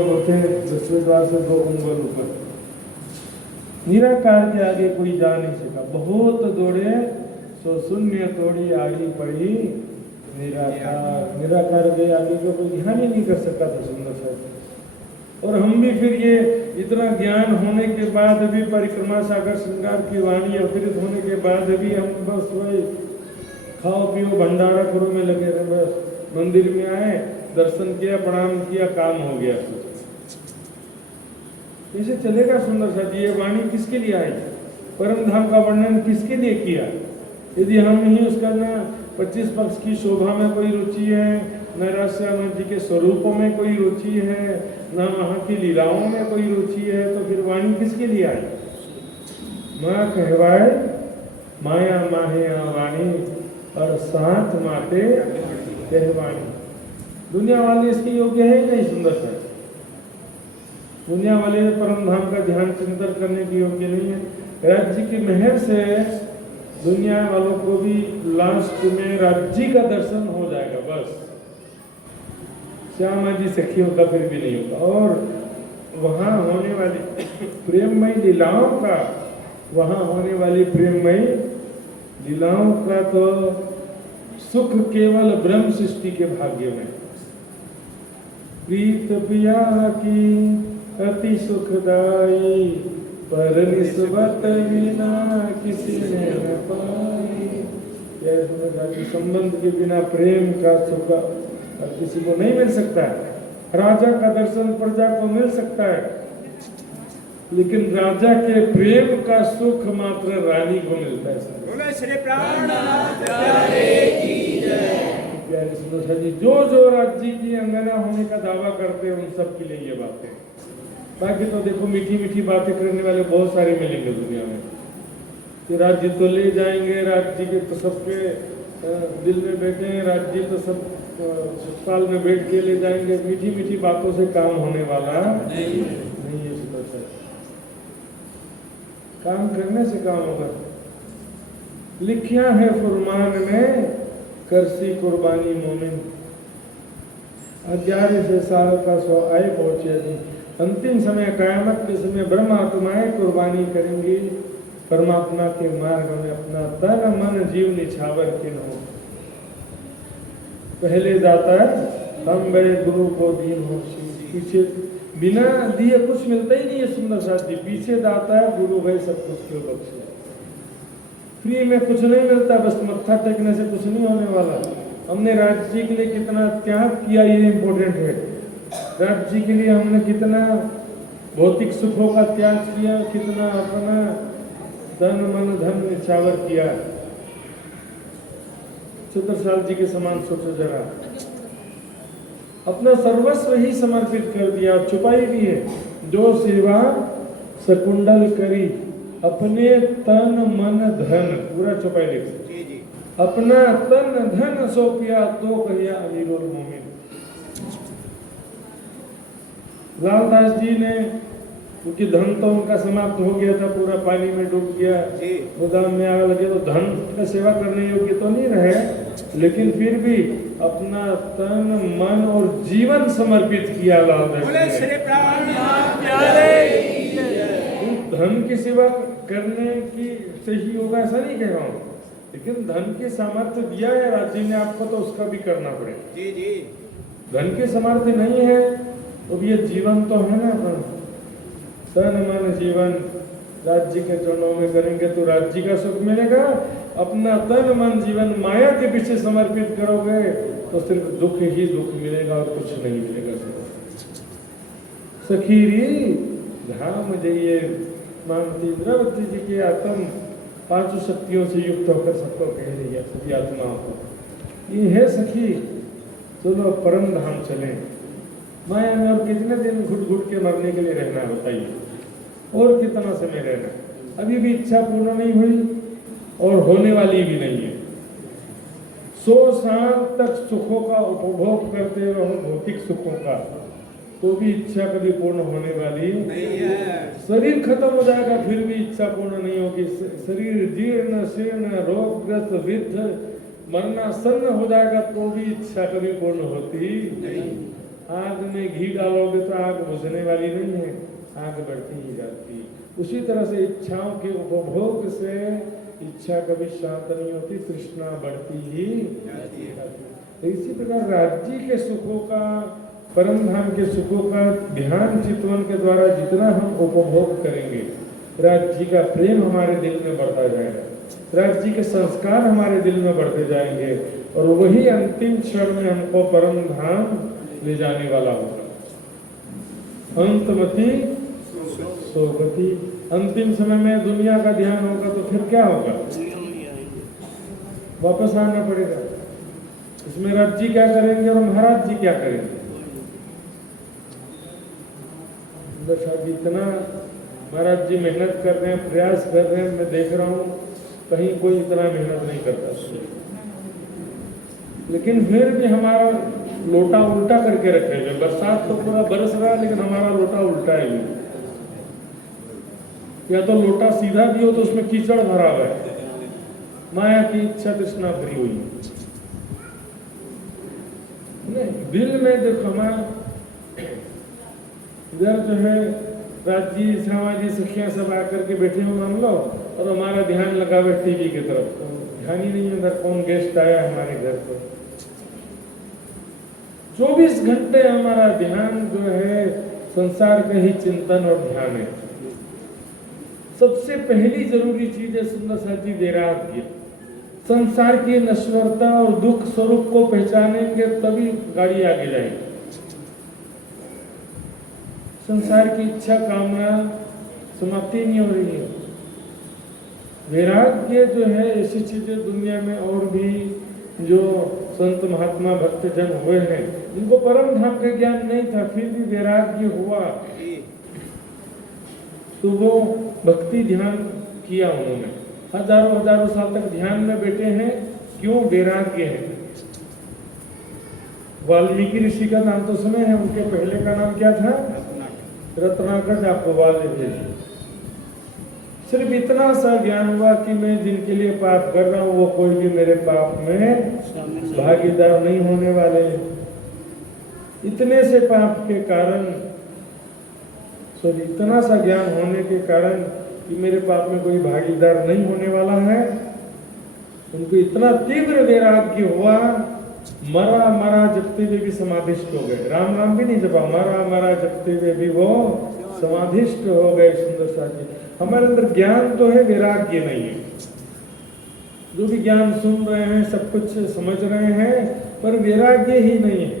होते दसवें द्वार से 2 उंगल ऊपर। निराकार के आगे कोई जा नहीं सका, बहुत दौड़े सो शून्य तोड़ी आड़ी पड़ी निराकार। निराकार के आगे को कोई ध्यान ही नहीं कर सकता था सुंदर सा। और हम भी फिर ये इतना ज्ञान होने के बाद भी, परिक्रमा सागर श्रृंगार की वाणी अवतरित होने के बाद भी हम बस वही खाओ पियो भंडारा करो में लगे रहे। बस मंदिर में आए, दर्शन किया, प्रणाम किया, काम हो गया। कैसे चलेगा सुंदर सा जी? ये वाणी किसके लिए आई? परम धाम का वर्णन किसके लिए किया? यदि हम ही उसका ना 25 पक्ष की शोभा में कोई रुचि है, न राष्ट्रनाथ जी के स्वरूपों में कोई रुचि है, न वहाँ की लीलाओं में कोई रुचि है, तो फिर वाणी किसके लिए आई? माँ कहवाए माया माहे वाणी और साथ माते कहवाणी। दुनिया वाले इसके योग्य है नहीं सुंदर सा। दुनिया वाले परम धाम का ध्यान चिंतन करने के योग्य नहीं है। राज्य की मेहर से दुनिया वालों को भी लास्ट में राज्य का दर्शन हो जाएगा बस। श्यामा जी सखियों का फिर भी नहीं होगा। और वहाँ होने वाली प्रेममयी लीलाओं का, वहाँ होने वाली प्रेममयी लीलाओं का तो सुख केवल ब्रह्म सृष्टि के भाग्य में। प्रीत पिया की अति सुखदाई, पर निस्बत बिना किसी ने न पाई। संबंध के बिना प्रेम का सुख और किसी को नहीं मिल सकता है। राजा का दर्शन प्रजा को मिल सकता है, लेकिन राजा के प्रेम का सुख मात्र रानी को मिलता है। जो जो राज्य की अंगना होने का दावा करते हैं उन सब के लिए ये बातें। बाकी तो देखो मीठी मीठी बातें करने वाले बहुत सारे मिलेंगे दुनिया में कि राज्य तो ले जाएंगे, राज्य के तो सबके दिल में बैठे हैं, राज्य तो सब अस्पताल में बैठ के ले जाएंगे। मीठी मीठी बातों से काम होने वाला नहीं है। काम करने से काम होगा। लिखिया है फुरमान में करसी कुर्बानी मोमिन। 11 साल का सो आए पहुंचे जी। अंतिम समय कयामत के समय ब्रह्म आत्माएं कुर्बानी करेंगी परमात्मा के मार्ग में। अपना तन मन जीव निछावर किन हो। पहले दाता हम बड़े गुरु को दीन हो। पीछे बिना दिए कुछ मिलता ही नहीं है सुंदर साथी। पीछे दाता है गुरु भाई सब कुछ क्यों बख्शे। फ्री में कुछ नहीं मिलता, बस मत्था टेकने से कुछ नहीं होने वाला। हमने राज्य के लिए कितना त्याग किया ये इम्पोर्टेंट है। राज्य के लिए हमने कितना भौतिक सुखों का त्याग किया, कितना अपना तन मन धन निछावर किया। छत्रसाल जी के समान सोचो जरा। अपना सर्वस्व ही समर्पित कर दिया। छुपाई भी है, जो सेवा सकुंडल करी अपने तन मन धन, पूरा छुपाई लिख। अपना तन धन सौंपिया तो कहिया अमीरुल मोमिन। लालदास जी ने, क्योंकि धन तो उनका समाप्त हो गया था, पूरा पानी में डूब गया, गोदाम में आग लगे, तो धन का सेवा करने योग्य तो नहीं रहे, लेकिन फिर भी अपना तन मन और जीवन समर्पित किया लालदास ने। धन की सेवा करने की सही होगा ऐसा नहीं कह रहा हूँ, लेकिन धन के सामर्थ्य दिया है राज्य ने आपको, तो उसका भी करना पड़ेगा। धन के सामर्थ्य नहीं है तो ये जीवन तो है ना अपन। तन मन जीवन राज्य के चरणों में करेंगे तो राज्य का सुख मिलेगा। अपना तन मन जीवन माया के पीछे समर्पित करोगे तो सिर्फ दुख ही दुख मिलेगा और कुछ नहीं मिलेगा। सखीरी धाम जइए मानती द्रौपदी जी के आत्म 5 शक्तियों से युक्त होकर सबको कह रही है, सभी आत्माओं को ये है सखी चलो परम धाम चले। माया में और कितने दिन घुट घुट के मरने के लिए रहना है बताइए, और कितना समय रहना। अभी भी इच्छा पूर्ण नहीं हुई और होने वाली भी नहीं है। 100 साल तक सुखों का उपभोग करते रहो, भौतिक सुखों का, तो भी इच्छा कभी पूर्ण होने वाली नहीं है। शरीर खत्म हो जाएगा फिर भी इच्छा पूर्ण नहीं होगी। शरीर जीर्ण शीर्ण रोगग्रस्त वृद्ध मरना सन्न हो जाएगा तो भी इच्छा कभी पूर्ण होती नहीं। आग में घी डालोगे तो आग बुझने वाली नहीं है, आग बढ़ती ही जाती। उसी तरह से इच्छाओं के उपभोग से इच्छा कभी शांत नहीं होती, तृष्णा बढ़ती ही जाती है। तो इसी प्रकार राज्य के सुखों का, परम धाम के सुखों का ध्यान चितवन के द्वारा जितना हम उपभोग करेंगे, राज्य का प्रेम हमारे दिल में बढ़ता जाएगा, राज्य के संस्कार हमारे दिल में बढ़ते जाएंगे और वही अंतिम क्षण में हमको परम धाम ले जाने वाला होगा। अंतमति सोगति, अंतिम समय में दुनिया का ध्यान होगा तो फिर क्या होगा, वापस आना पड़ेगा। इसमें राज्य क्या करेंगे और महाराज जी क्या करेंगे। इतना महाराज जी मेहनत कर रहे हैं, प्रयास कर रहे हैं, मैं देख रहा हूँ कहीं कोई इतना मेहनत नहीं करता, लेकिन फिर भी हमारा लोटा उल्टा करके रखे हुए। बरसात तो पूरा बरस रहा है लेकिन हमारा लोटा उल्टा है। या तो लोटा सीधा भी हो तो उसमें कीचड़ भरा हुआ है, माया की इच्छा तृष्णा भरी हुई है। दिल में देखो हमारा इधर जो है राज्य समाजी सखियां सब आकर के बैठे हो मान लो, और हमारा ध्यान लगा हुआ टीवी की तरफ, तो ध्यान ही नहीं है उधर कौन गेस्ट आया हमारे घर पर। 24 घंटे हमारा ध्यान जो है संसार का ही चिंतन और ध्यान है। सबसे पहली जरूरी चीज है सुंदर साथी वैराग्य। संसार की नश्वरता और दुख स्वरूप को पहचानेंगे तभी गाड़ी आगे जाएगी। संसार की इच्छा कामना समाप्ति नहीं हो रही है। वैराग्य जो है ऐसी चीजें दुनिया में और भी जो संत महात्मा भक्त जन हुए हैं जिनको परम धाम का ज्ञान नहीं था फिर भी वैराग्य हुआ, तो वो भक्ति ध्यान किया उन्होंने, हजारों हजारों साल तक ध्यान में बैठे हैं। क्यों? वैराग्य है। वाल्मीकि ऋषि का नाम तो सुने हैं, उनके पहले का नाम क्या था? रत्नाकर। आपको वाल्मीकि सिर्फ इतना सा ज्ञान हुआ कि मैं जिनके लिए पाप कर रहा हूँ वो कोई भी मेरे पाप में भागीदार नहीं होने वाले। इतने से पाप के कारण, इतना सा ज्ञान होने के कारण कि मेरे पाप में कोई भागीदार नहीं होने वाला है, उनको इतना तीव्र वैराग्य हुआ, मरा मरा जपते हुए भी समाधिष्ट हो गए। राम नाम भी नहीं जपा, मरा मरा जपते हुए भी वो समाधिष्ट हो गए। सुंदर साथी, हमारे अंदर ज्ञान तो है, वैराग्य नहीं है। जो भी ज्ञान सुन रहे हैं, सब कुछ समझ रहे हैं, पर वैराग्य ही नहीं है।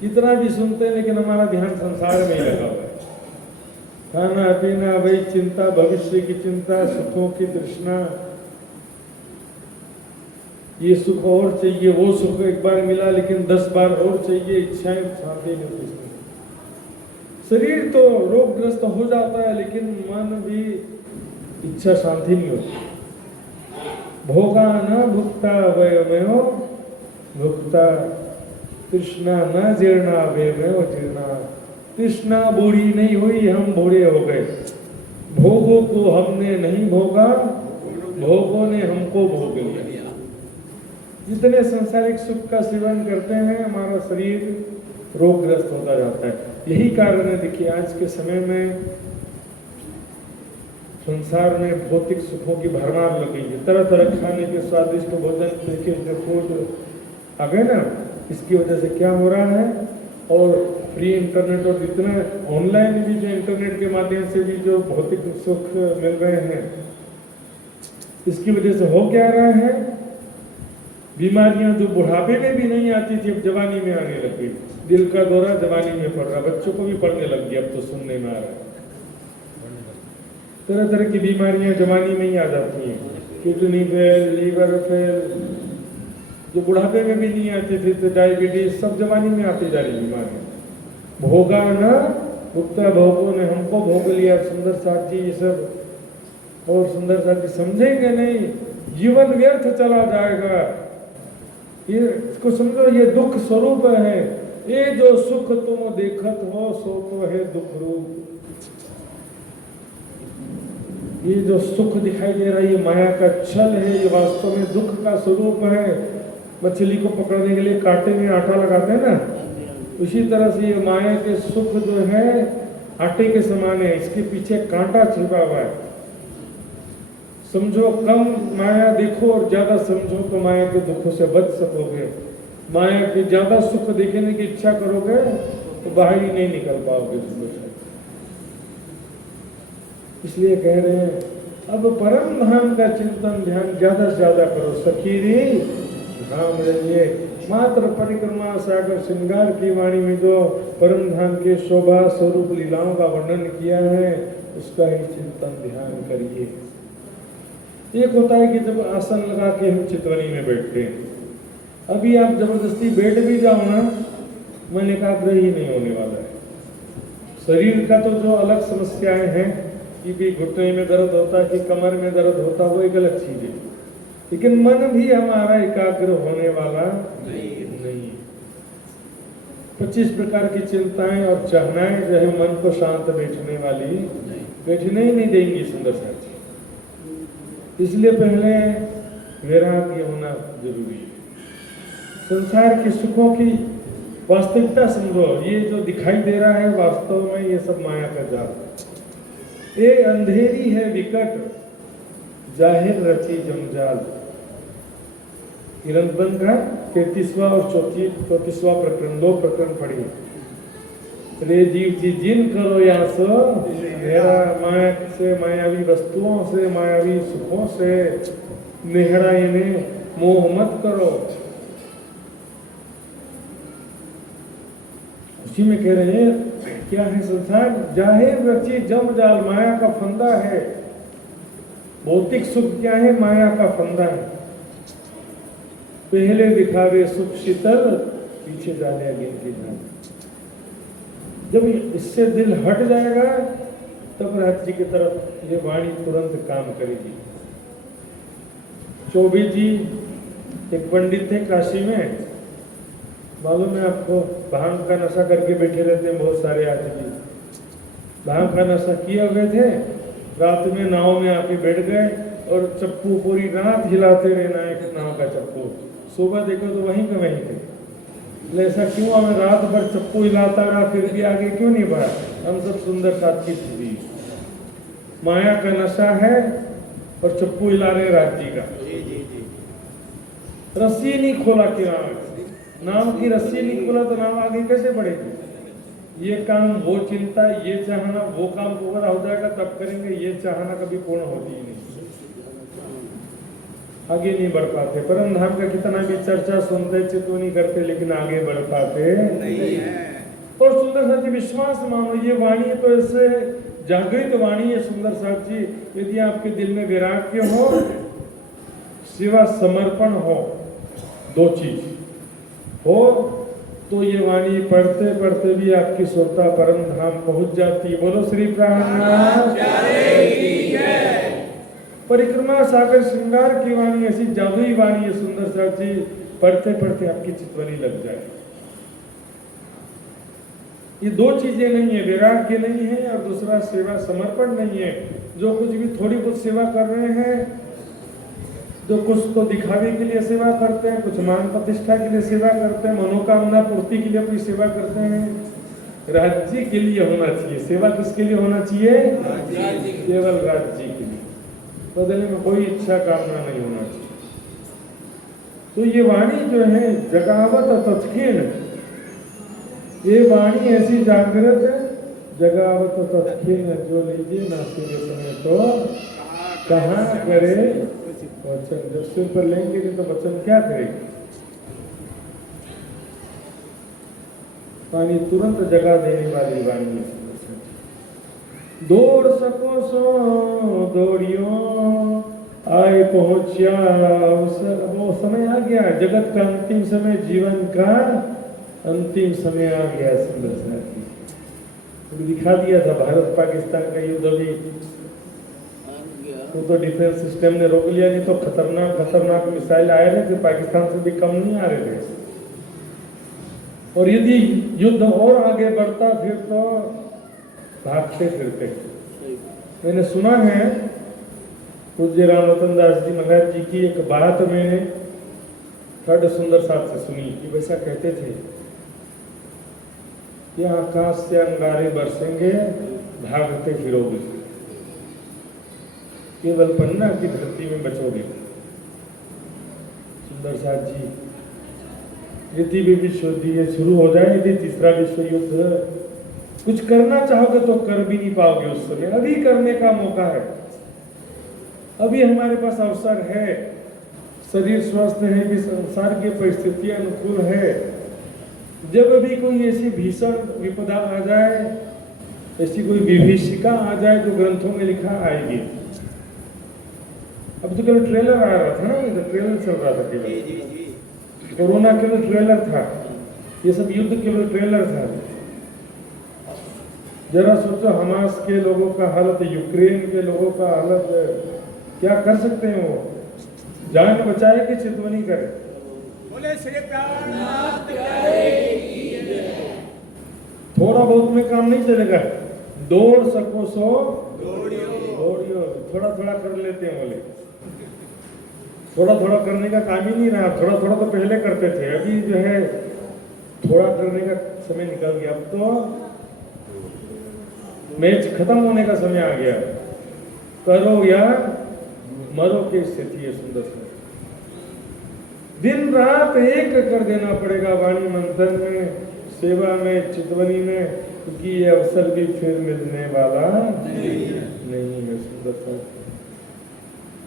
कितना भी सुनते हैं लेकिन हमारा ध्यान संसार में ही लगा हुआ है। खाना पीना, वही चिंता, भविष्य की चिंता, सुखों की तृष्णा, ये सुख और चाहिए, वो सुख एक बार मिला लेकिन 10 बार और चाहिए, इच्छाएं शांति नहीं होती। शरीर तो रोगग्रस्त हो जाता है लेकिन मन भी इच्छा शांति नहीं होती। भोगा न भुक्ता वयमयो भुक्ता, तृष्णा न जीर्णा वयमयो जीर्णा। तृष्णा बूढ़ी नहीं हुई, हम बूढ़े हो गए। भोगों को हमने नहीं भोगा, भोगों ने हमको भोग लिया। जितने संसारिक सुख का सेवन करते हैं हमारा शरीर रोगग्रस्त होता जाता है। यही कारण है, देखिए आज के समय में संसार में भौतिक सुखों की भरमार लगी है। तरह तरह खाने के स्वादिष्ट भोजन, पैकेज फूड आ गए ना, इसकी वजह से क्या हो रहा है, और फ्री इंटरनेट और जितना ऑनलाइन भी जो इंटरनेट के माध्यम से भी जो भौतिक सुख मिल रहे हैं, इसकी वजह से हो क्या रहा है, बीमारियां जो बुढ़ापे में भी नहीं आती थी अब जवानी में आने लग गई। दिल का दौरा जवानी में पड़ रहा, बच्चों को भी पड़ने लग गया, अब तो सुनने में आ रहा है। तरह तरह की बीमारियां जवानी में ही आ जाती हैं, किडनी फेल, लीवर फेल, जो बुढ़ापे में भी नहीं आती थी, तो डायबिटीज, सब जवानी में आती जा रही बीमारियां। भोगा न भुक्ता, भोगों ने हमको भोग लिया। सुंदर साथ जी ये सब, और सुंदर साथ जी समझेंगे नहीं, जीवन व्यर्थ चला जाएगा। ये इसको समझो, ये दुख स्वरूप है। ये जो सुख तुम देखत हो सो तो है दुख रूप। ये जो सुख दिखाई दे रहा है ये माया का छल है, ये वास्तव में दुख का स्वरूप है। मछली को पकड़ने के लिए कांटे में आटा लगाते हैं ना, उसी तरह से ये माया के सुख जो है आटे के समान है, इसके पीछे कांटा छिपा हुआ है। समझो कम माया देखो और ज्यादा समझो तो माया के दुखों से बच सकोगे। माया के ज्यादा सुख देखने की इच्छा करोगे तो बाहर ही नहीं निकल पाओगे सुख से। इसलिए कह रहे हैं अब परम धाम का चिंतन ध्यान ज्यादा से ज्यादा करो। सखीरी धाम रहिए। मात्र परिक्रमा सागर श्रृंगार की वाणी में जो परम धाम के शोभा स्वरूप लीलाओं का वर्णन किया है उसका ही चिंतन ध्यान करिए। एक होता है कि जब आसन लगा के हम चितवनी में बैठते हैं, अभी आप जबरदस्ती बैठ भी जाओ ना, मन एकाग्र ही नहीं होने वाला है। शरीर का तो जो अलग समस्याएं हैं कि भी घुटने में दर्द होता है कि कमर में दर्द होता है, वो एक अलग चीज है, लेकिन मन भी हमारा एकाग्र होने वाला नहीं। 25 प्रकार की चिंताएं और चाहनाएं जो है मन को शांत बैठने वाली बैठने ही नहीं देंगी सुंदर साथी। इसलिए पहले वैराग्य होना जरूरी है। संसार के सुखों की वास्तविकता समझो। ये जो दिखाई दे रहा है वास्तव में ये सब माया का जाल। ये अंधेरी है विकट, जाहिर रची जमजाल। किरणबन का 33वां और 34वां प्रकरण, 2 प्रकरण पढ़िए। रे जीव जी जिन करो या सो मेरा माया से, मायावी वस्तुओं से, मायावी सुखों से नेहरा इन्हें मोह मत करो। उसी में कह रहे हैं क्या है संसार, जाहिर रची जम जाल, माया का फंदा है। भौतिक सुख क्या है, माया का फंदा है। पहले दिखावे सुख शीतल, पीछे जाने अगिन की जान। जब इससे दिल हट जाएगा तब राज्य की तरफ ये वाणी तुरंत काम करेगी। चौबे जी एक पंडित थे काशी में, मालूम है आपको, भांग का नशा करके बैठे रहते हैं बहुत सारे आदमी। भांग का नशा किए हुए थे, रात में नाव में आके बैठ गए और चप्पू पूरी रात हिलाते रहना एक नाव का चप्पू। सुबह देखो तो वहीं पे वहीं थे। ऐसा क्यों, हमें रात भर चप्पू हिलाता रहा फिर भी आगे क्यों नहीं बढ़ा? हम सब सुंदर साथी थी। माया का नशा है और चप्पू हिला रहे राज्य का। रस्सी नहीं खोला किराना, नाम की रस्सी नहीं खोला तो नाम आगे कैसे बढ़ेगी? ये काम वो चिंता, ये चाहना, वो काम पूरा हो जाएगा तब करेंगे, ये चाहना कभी पूर्ण होती ही नहीं, आगे नहीं बढ़ पाते। परम धाम का कितना भी चर्चा सुनते चितवनी करते लेकिन आगे बढ़ पाते नहीं है। और सुंदर साथी विश्वास मानो, ये वाणी तो ऐसे जागृत वाणी है सुंदर साथी। यदि आपके दिल में वैराग्य हो, सेवा समर्पण हो, 2 चीज हो, तो ये वाणी पढ़ते पढ़ते भी आपकी सुरता परम धाम पहुंच जाती है। बोलो श्री प्राणनाथ। परिक्रमा सागर श्रृंगार की वाणी ऐसी जादुई वाणी है सुंदर साथी, पढ़ते पढ़ते आपकी चितवनी लग जाए। ये 2 चीजें नहीं है, वैराग्य नहीं है और दूसरा सेवा समर्पण नहीं है। जो कुछ भी थोड़ी बहुत सेवा कर रहे हैं, जो कुछ तो दिखावे के लिए सेवा करते हैं, कुछ मान प्रतिष्ठा के लिए सेवा करते हैं, मनोकामना पूर्ति के लिए अपनी सेवा करते हैं, राज्य के लिए होना चाहिए। सेवा किसके लिए होना चाहिए? केवल राज्य के लिए, बदले में कोई इच्छा कामना नहीं होना चाहिए। तो ये वाणी जो है जगावत तत्क्षण, ये वाणी ऐसी जागृत है, जगावत तत्क्षण जो लीजिए ना समय तो कहाँ करे वचन। जब सिर पर लेंगे तो वचन क्या करेगी? वाणी तुरंत जगा देने वाली वाणी है। दौड़ सको सो दौड़ियो, आए पहुंचा अवसर। वो समय आ गया, जगत का अंतिम समय, जीवन का अंतिम समय आ गया। सुंदर साथी दिखा दिया था भारत पाकिस्तान का युद्ध भी, वो तो डिफेंस सिस्टम ने रोक लिया, नहीं तो खतरनाक मिसाइल आए थे, पाकिस्तान से भी कम नहीं आ रहे थे। और यदि युद्ध और आगे बढ़ता फिर तो भागते फिरते। मैंने सुना है पूज्य राम रतन दास जी महाराज जी की एक बात मैंने थर्ड सुंदर साहब से सुनी कि वैसा कहते थे कि आकाश से अंगारे बरसेंगे, भागते फिरोगे, केवल पन्ना की धरती में बचोगे। सुंदर साथ जी, यदि भी विश्व युद्ध ये शुरू हो जाए, यदि तीसरा विश्व युद्ध, कुछ करना चाहोगे तो कर भी नहीं पाओगे उस समय। अभी करने का मौका है, अभी हमारे पास अवसर है, शरीर स्वस्थ है, भी संसार की परिस्थितियां अनुकूल है। जब भी कोई ऐसी भीषण विपदा आ जाए, ऐसी कोई विभीषिका आ जाए जो ग्रंथों में लिखा आएगी। अब तो केवल ट्रेलर आ रहा था ना, तो ट्रेलर चल रहा था केवल, कोरोना केवल ट्रेलर था, ये सब युद्ध केवल ट्रेलर था। जरा सोचो हमास के लोगों का हालत, यूक्रेन के लोगों का हालत, क्या कर सकते हैं वो? जान बचाए कि चितवनी करे? बोले श्री प्राणनाथ थोड़ा बहुत में काम नहीं चलेगा, दौड़ सको सो दौड़ियो, थोड़ा थोड़ा कर लेते हैं बोले। थोड़ा थोड़ा करने का काम ही नहीं रहा, थोड़ा थोड़ा तो पहले करते थे, अभी जो है थोड़ा करने का समय निकल गया। अब तो मैच खत्म होने का समय आ गया, करो या मरो की स्थिति है। सुंदर से दिन रात एक कर देना पड़ेगा वाणी मंथन में, सेवा में, चितवनी में, क्योंकि ये अवसर भी फिर मिलने वाला नहीं है। सुंदर से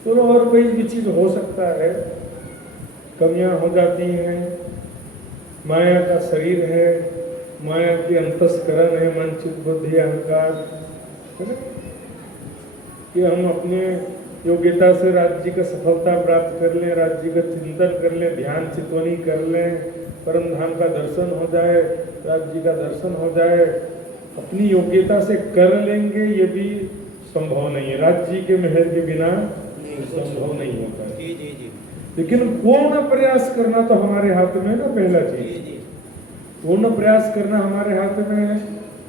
चलो और कोई भी चीज हो सकता है, कमियां हो जाती हैं, माया का शरीर है, माया की अंतस्करण है, मन चित्त बुद्धि अहंकार, है ना? कि हम अपने योग्यता से राज्य का सफलता प्राप्त कर लें, राज्य का चिंतन कर लें, ध्यान चितवनी कर लें, परम धाम का दर्शन हो जाए, राज्य का दर्शन हो जाए, अपनी योग्यता से कर लेंगे, ये भी संभव नहीं है। राज्य के महल के बिना संभव नहीं होता है। लेकिन पूर्ण प्रयास करना तो हमारे हाथ में ना, पहला चीज पूर्ण प्रयास करना हमारे हाथ में है।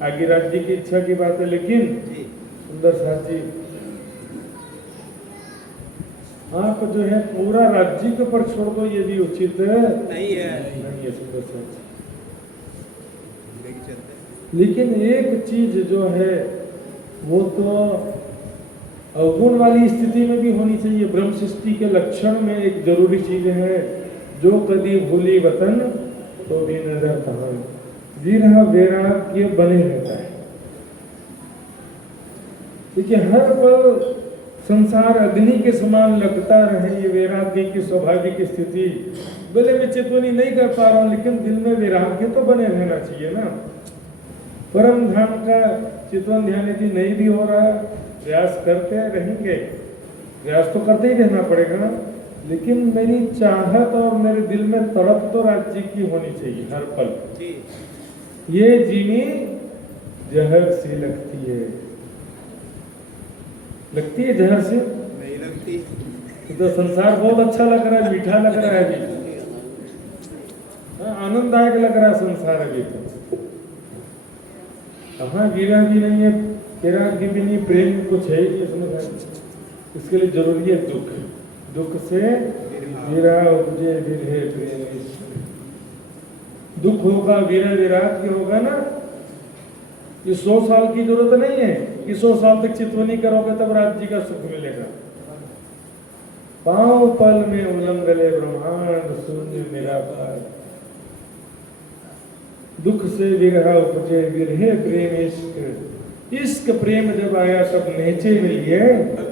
आगे राज्य की इच्छा की बात है, लेकिन सुंदर साथ जी आप जो है पूरा राज्य के ऊपर छोड़ दो, ये भी उचित नहीं है सुंदर साथ। लेकिन एक चीज जो है वो तो अवगुण वाली स्थिति में भी होनी चाहिए। ब्रह्म सृष्टि के लक्षण में एक जरूरी चीज है, जो कभी भूली वतन तो भी न रहता है, विरह वैराग्य बने रहता है। देखिए हर पल संसार अग्नि के समान लगता रहे, ये वैराग्य की स्वाभाविक स्थिति। भले मैं चितवनी नहीं कर पा रहा हूं, लेकिन दिल में वैराग्य तो बने रहना चाहिए ना। परम धाम का चितवन ध्यान यदि नहीं भी हो रहा, प्रयास करते रहेंगे, प्रयास तो करते ही रहना पड़ेगा, लेकिन मेरी चाहत और मेरे दिल में तड़प तो राज्य की होनी चाहिए हर पल। ये जीनी जहर सी लगती है, लगती है जहर से? नहीं लगती। तो संसार बहुत अच्छा लग रहा है, मीठा लग रहा है अभी, आनंददायक लग रहा है संसार अभी तो। हाँ विरह भी नहीं है, वैराग्य भी नहीं, प्रेम कुछ है ही इसमें। इसके लिए जरूरी है दुख, दुख से विरह उपजे विरह प्रेम। दुख होगा, विरह वैराग्य होगा ना, ये 100 साल की जरूरत नहीं है कि 100 साल तक चितवनी करोगे तब राज्य का सुख मिलेगा। पांव पल में उल्लंघले ब्रह्मांड शून्य निराकार, दुख से विरह उपजे विरह प्रेम इश्क। इश्क प्रेम जब आया तब नेचे मिलिए, तब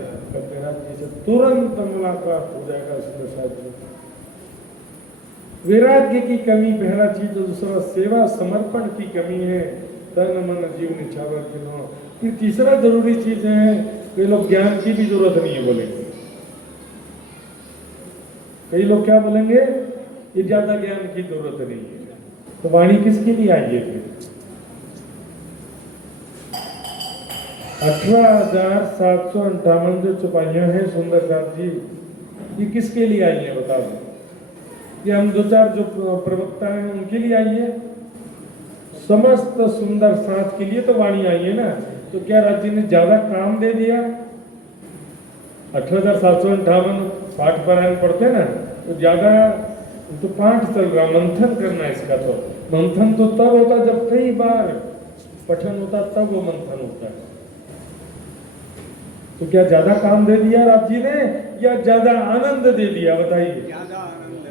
राज्य से तुरंत मुलाकात हो जाएगा। वैराग्य की कमी पहला चीज, दूसरा सेवा समर्पण की कमी है, तन मन जीव निछावर किनो। फिर तीसरा जरूरी चीज है, कई लोग ज्ञान की भी जरूरत नहीं है बोलेंगे, कई लोग क्या बोलेंगे, ये ज्यादा ज्ञान की जरूरत नहीं है। तो वाणी किसके लिए आई है? 18,758 जो चौपाइयां हैं सुंदर साथ जी, ये किसके लिए आई है बता दो? ये हम दो चार जो प्रवक्ता हैं उनके लिए आई है? समस्त सुंदर साथ के लिए तो वाणी आई है ना। तो क्या राज्य ने ज्यादा काम दे दिया? 18,758 पाठ पारायण पढ़ते ना, तो ज्यादा तो पाठ चल रहा, मंथन करना इसका, तो मंथन तो तब होता जब कई बार पठन होता, तब वो मंथन होता है। तो क्या ज्यादा काम दे दिया राज जी ने या ज्यादा आनंद दे दिया? बताइए। ज्यादा आनंद।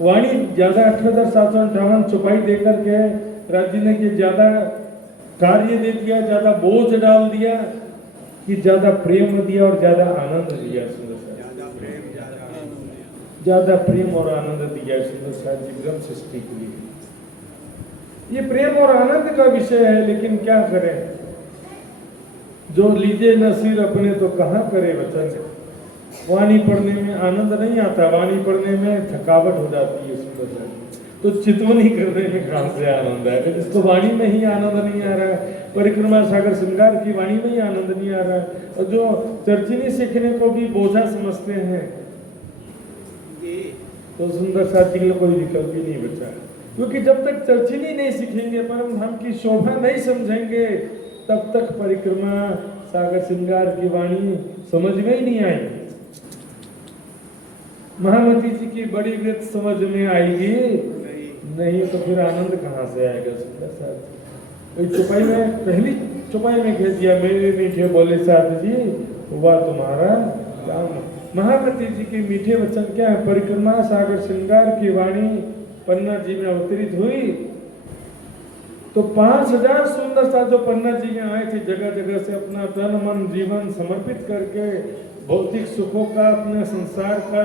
वाणी ज्यादा 8758 चौपाई देकर के राज जी ने कि ज्यादा कार्य दे दिया, ज्यादा बोझ डाल दिया, कि ज्यादा प्रेम दिया और ज्यादा आनंद दिया? ज्यादा प्रेम, ज्यादा आनंद। ज्यादा प्रेम और आनंद दिया सुंदर साहब जी ब्रह्म सृष्टि के लिए। ये प्रेम और आनंद का विषय है, लेकिन क्या करें, जो लीजे न सिर अपने तो कहाँ करे वचन। वाणी पढ़ने में आनंद नहीं आता, वाणी पढ़ने में थकावट हो जाती है सुंदर साहब। तो चितवनी करने में कहाँ से आनंद है? जिसको वाणी में ही आनंद नहीं आ रहा है, परिक्रमा सागर श्रृंगार की वाणी में ही आनंद नहीं आ रहा है, और जो चर्चिनी सीखने को भी बोझा समझते हैं, तो सुंदर साथ जी के लिए कोई विकल्प ही नहीं बचा। क्योंकि जब तक चर्चिनी नहीं सीखेंगे, परम धाम की शोभा नहीं समझेंगे, तब तक परिक्रमा सागर श्रृंगार की वाणी समझ में ही नहीं आएगी। महामती जी की बड़ी व्रत समझ में आएगी नहीं, तो फिर आनंद कहाँ से आएगा? सुंदर साथ वही चौपाई में, पहली चौपाई में कह दिया, मेरे मीठे बोले साथ जी हुआ तुम्हारा काम। महामती जी के मीठे वचन क्या है? परिक्रमा सागर श्रृंगार की वाणी पन्ना जी में अवतरित हुई, तो 5000 सुंदर साथ जो पन्ना जी में आए थे, जगह जगह से अपना तन मन जीवन समर्पित करके भौतिक सुखों का, अपने संसार का,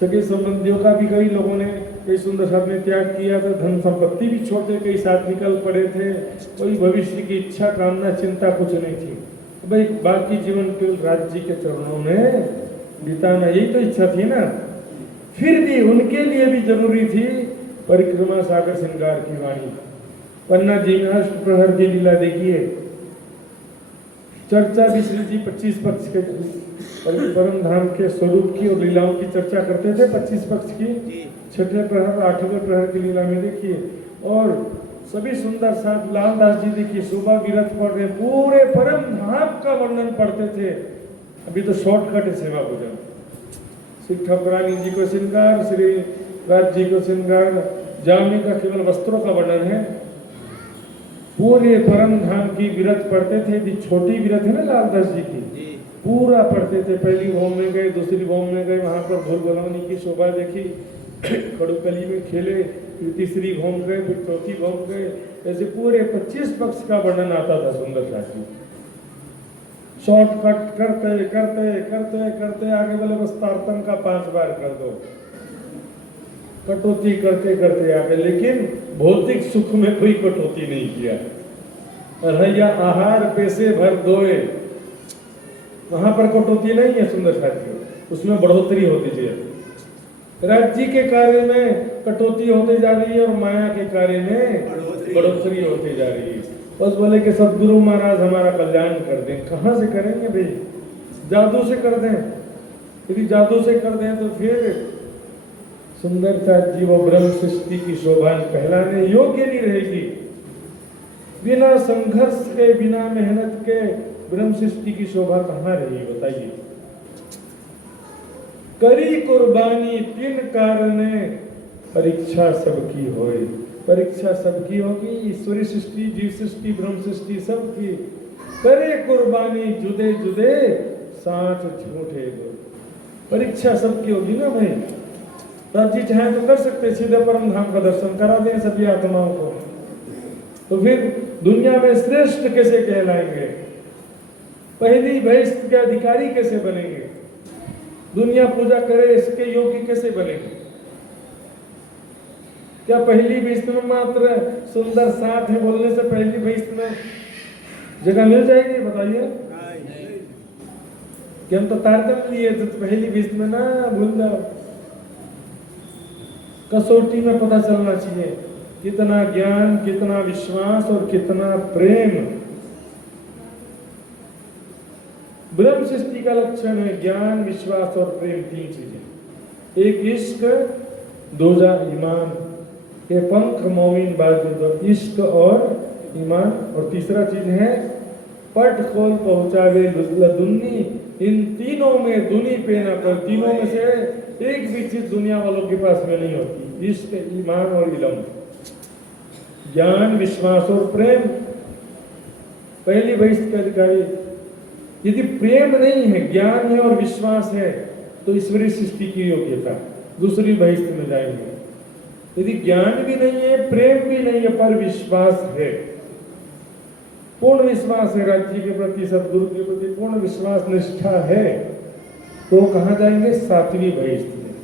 सगे संबंधियों का भी कई लोगों ने, कई सुंदर साहब ने त्याग किया था, धन संपत्ति भी छोड़ते कई साथ निकल पड़े थे, कोई भविष्य की इच्छा कामना चिंता कुछ नहीं थी, भाई बाकी जीवन केवल राज्य जी के चरणों में बिताना, यही तो इच्छा थी ना। फिर भी उनके लिए भी जरूरी थी परिक्रमा सागर श्रृंगार की वाणी। पन्ना जी में अष्ट प्रहर की लीला देखिए, चर्चा भी श्री जी 25 पक्ष के परम धाम के स्वरूप की और लीलाओं की चर्चा करते थे। 25 पक्ष की, छठे प्रहर 8वें प्रहर की लीला में देखिए, और सभी सुंदर साथ लालदास जी देखिए शोभा विरत पढ़ रहे, पूरे परम धाम का वर्णन पढ़ते थे। अभी तो शॉर्टकट है सेवा भोजन। श्री ठाकुरानी जी को श्रृंगार, श्री राज जी को श्रृंगार, जामनी का केवल वस्त्रों का वर्णन है। पूरे परम धाम की विरत पढ़ते थे। यदि छोटी विरत है ना लालदास जी की, पूरा पढ़ते थे। पहली भौम में गए, दूसरी भौम में गए, वहां पर भूल बलौनी की शोभा देखी, खड़ुकली में खेले, फिर तीसरी भौम गए, फिर चौथी भौम गए, ऐसे पूरे 25 पक्ष का वर्णन आता था सुंदर साथी। शॉर्टकट करते करते करते करते आगे बोले बस तारतम का 5 बार कर दो, कटौती करते करते आगे, लेकिन भौतिक सुख में कोई कटौती नहीं किया। रैया आहार पैसे भर दोए, वहां पर कटौती नहीं है सुंदर साथियों, उसमें बढ़ोतरी होती है। राज्य के कार्य में कटौती होती जा रही है और माया के कार्य में बढ़ोतरी होती जा रही है। बस बोले कि सदगुरु महाराज हमारा कल्याण कर दें। कहाँ से करेंगे भाई? जादू से कर दें? यदि जादू से कर दें तो फिर सुंदरता जी वो ब्रह्म सृष्टि की शोभा कहलाने योग्य नहीं रहेगी। बिना संघर्ष के, बिना मेहनत के ब्रह्म सृष्टि की शोभा कहाँ रहेगी बताइए? करी कुर्बानी तीन कारणे, परीक्षा सबकी होए। परीक्षा सबकी होगी, ईश्वरी सृष्टि, जीव सृष्टि, ब्रह्म सृष्टि सबकी। करे कुर्बानी जुदे जुदे, साच झूठे दो। परीक्षा सबकी होगी ना भाई। तब जी चाहे तो कर सकते, सीधे परम धाम का दर्शन करा दें सभी आत्माओं को, तो फिर दुनिया में श्रेष्ठ कैसे कहलाएंगे? पहली बहिष्ठ के अधिकारी कैसे बनेंगे? दुनिया पूजा करे इसके योग्य कैसे बनेंगे? क्या पहली बहिष्ठ में मात्र सुंदर साथ है बोलने से पहली बहिष्ठ में जगह मिल जाएगी? बताइए कि हम तो तारतम्य लिए तो पहली बहिष्ठ में ना भूल जाओ। कसौटी में पता चलना चाहिए कितना ज्ञान, कितना विश्वास और कितना प्रेम। ब्रह्म सृष्टि का लक्षण है ज्ञान, विश्वास और प्रेम, 3 चीजें। एक इश्क, दूसरा ईमान। ये पंख मोमिन बाजू, इश्क और ईमान, और तीसरा चीज है पट खोल पहुंचावे दुन्नी। इन तीनों में दुनी पे ना कर, तीनों में से एक भी चीज दुनिया वालों के पास में नहीं होती, इश्क, ईमान और इल्म। ज्ञान, विश्वास और प्रेम, पहली बहिष्ठ के अधिकारी। यदि प्रेम नहीं है, ज्ञान है और विश्वास है, तो ईश्वरीय सृष्टि की योग्यता, दूसरी बहिष्ठ में जाएंगे। यदि ज्ञान भी नहीं है, प्रेम भी नहीं है, पर विश्वास है, पूर्ण विश्वास है राज्य के प्रति, सदगुरु के प्रति पूर्ण विश्वास, निष्ठा है, तो कहाँ जाएंगे? सातवीं बहिष्ठ में।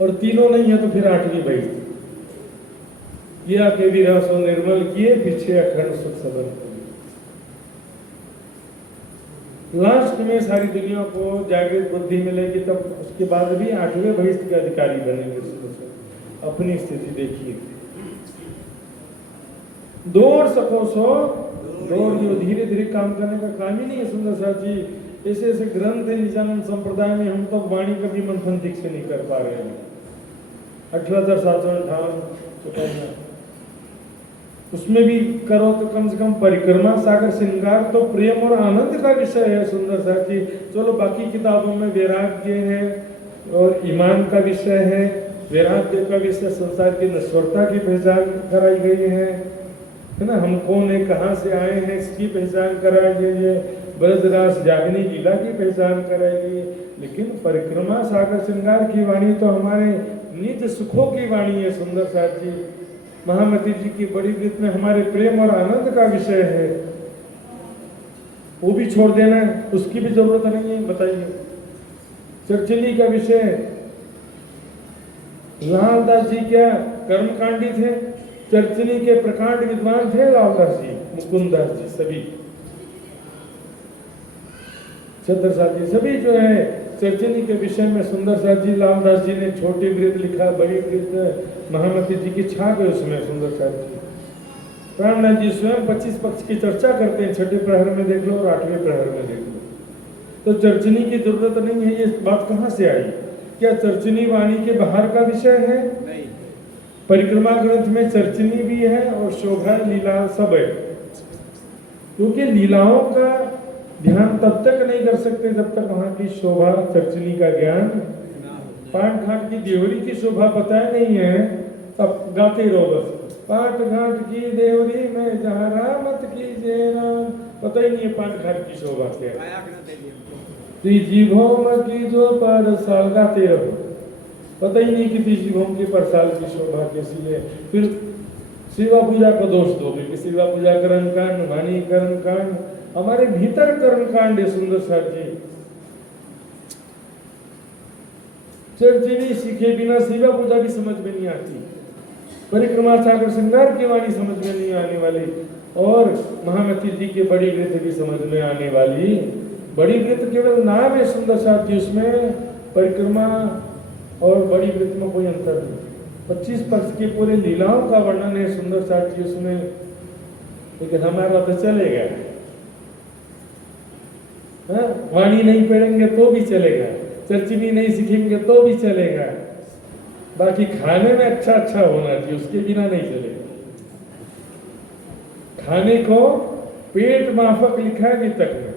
और तीनों नहीं है तो फिर आठवीं बहिष्ठ। किया के भी रसो निर्मल किए, पीछे अखंड सुख सबन। लास्ट में सारी दुनिया को जागृत बुद्धि मिलेगी, तब उसके बाद भी आठवें बहिष्ठ के अधिकारी बनेंगे। अपनी स्थिति देखिए। दौड़ सको सो दौड़ जो, धीरे धीरे काम करने का काम ही नहीं है सुंदर साथ जी। ऐसे ऐसे ग्रंथ है निजानंद संप्रदाय में, हम तो वाणी का भी मंथन ठीक से नहीं कर पा रहे हैं। 18,758 उसमें भी करो तो कम से कम परिक्रमा, सागर, श्रृंगार तो प्रेम और आनंद का विषय है सुंदर साथी। चलो बाकी किताबों में वैराग्य है और ईमान का विषय है, वैराग्य का विषय संसार की नश्वरता की पहचान कराई गई है ना। हम कौन है, कहाँ से आए हैं, इसकी पहचान कराई गई है। ब्रजरास जागनी लीला की पहचान कराएगी। लेकिन परिक्रमा, सागर, श्रृंगार की वाणी तो हमारे निज सुखों की वाणी है सुंदर साथ जी। महामती जी की बड़ी गीत में हमारे प्रेम और आनंद का विषय है, वो भी छोड़ देना है, उसकी भी जरूरत नहीं है, बताइए। चर्चली का विषय, लालदास जी क्या कर्मकांडी थे? चर्चली के प्रकांड विद्वान थे लालदास जी, मुकुंददास जी, सभी छत्रसाल जी, सभी जो है चर्चनी के विषय में सुंदर साथ जी, लालदास जी ने छोटी वृत्त लिखा, बड़ी वृत्त महामती जी की छाप है उसमें सुंदर साथ जी। प्राणनाथ जी स्वयं 25 पक्ष की चर्चा करते हैं, छठे प्रहर में देख लो और 8वें प्रहर में देख लो। तो चर्चनी की जरूरत नहीं है, ये बात कहाँ से आई? क्या चर्चनी वाणी के बाहर का विषय है? नहीं। परिक्रमा ग्रंथ में चर्चनी भी है और शोभा लीला सब है, क्योंकि लीलाओं का ध्यान तब तक नहीं कर सकते जब तक वहां की शोभा, चर्चनी का ज्ञान, पाठ घाट की देवरी की शोभा पता नहीं है, तब गाते रहो बस। पाठ घाट की देवरी में जहाँ रामत की जय राम, पता ही नहीं है पाठ घाट की शोभा क्या है। जीभोम की जो पर साल गाते रहो, पता ही नहीं कि जीभोम की पर साल की शोभा कैसी है। फिर शिवा पूजा को दोष दोगे कि शिवा पूजा कर्म कांड, वाणी कर्म कांड, हमारे भीतर कर्म कांड है सुंदर साथ जी। चर्चनी सीखे बिना शिवा पूजा भी समझ में नहीं आती, परिक्रमा, सागर, श्रृंगार की वाणी समझ में नहीं आने वाली, और महामती जी की बड़ी वृत्त भी समझ में आने वाली। बड़ी वृत्त केवल नाम है सुंदर साथ जी, उसमें परिक्रमा और बड़ी वृत्त में कोई अंतर नहीं। 25 पक्ष के पूरे लीलाओं का वर्णन है सुंदर साथ जी उसमें, लेकिन हमारा तो चलेगा। वाणी नहीं पढ़ेंगे तो भी चलेगा, चर्चनी नहीं सीखेंगे तो भी चलेगा, बाकी खाने में अच्छा अच्छा होना चाहिए, उसके बिना नहीं चलेगा। खाने को पेट माफक लिखा है तक में,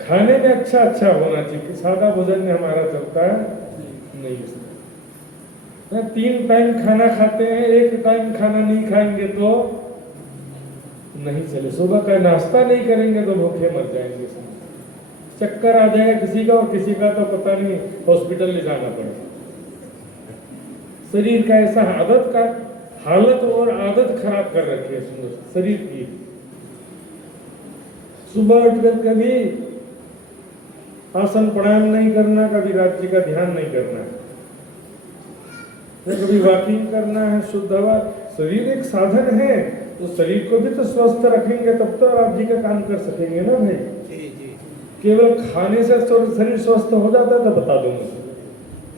खाने में अच्छा अच्छा होना चाहिए। सादा भोजन में हमारा चलता है नहीं। 3 टाइम खाना खाते हैं, 1 टाइम खाना नहीं खाएंगे तो नहीं चले। सुबह का नाश्ता नहीं करेंगे तो भूखे मर जाएंगे, चक्कर आ जाएगा किसी का, और किसी का तो पता नहीं हॉस्पिटल ले जाना पड़ेगा। शरीर का ऐसा आदत का हालत और आदत खराब कर रखी है शरीर की। सुबह उठकर कभी आसन प्राणायाम नहीं करना, कभी राज्य का ध्यान नहीं करना है, कभी वॉकिंग करना है, शुद्ध हवा। शरीर एक साधन है, तो शरीर को भी तो स्वस्थ रखेंगे तब तो राज्य का काम कर सकेंगे ना भाई। केवल खाने से शरीर स्वस्थ हो जाता है तो बता दूंगा,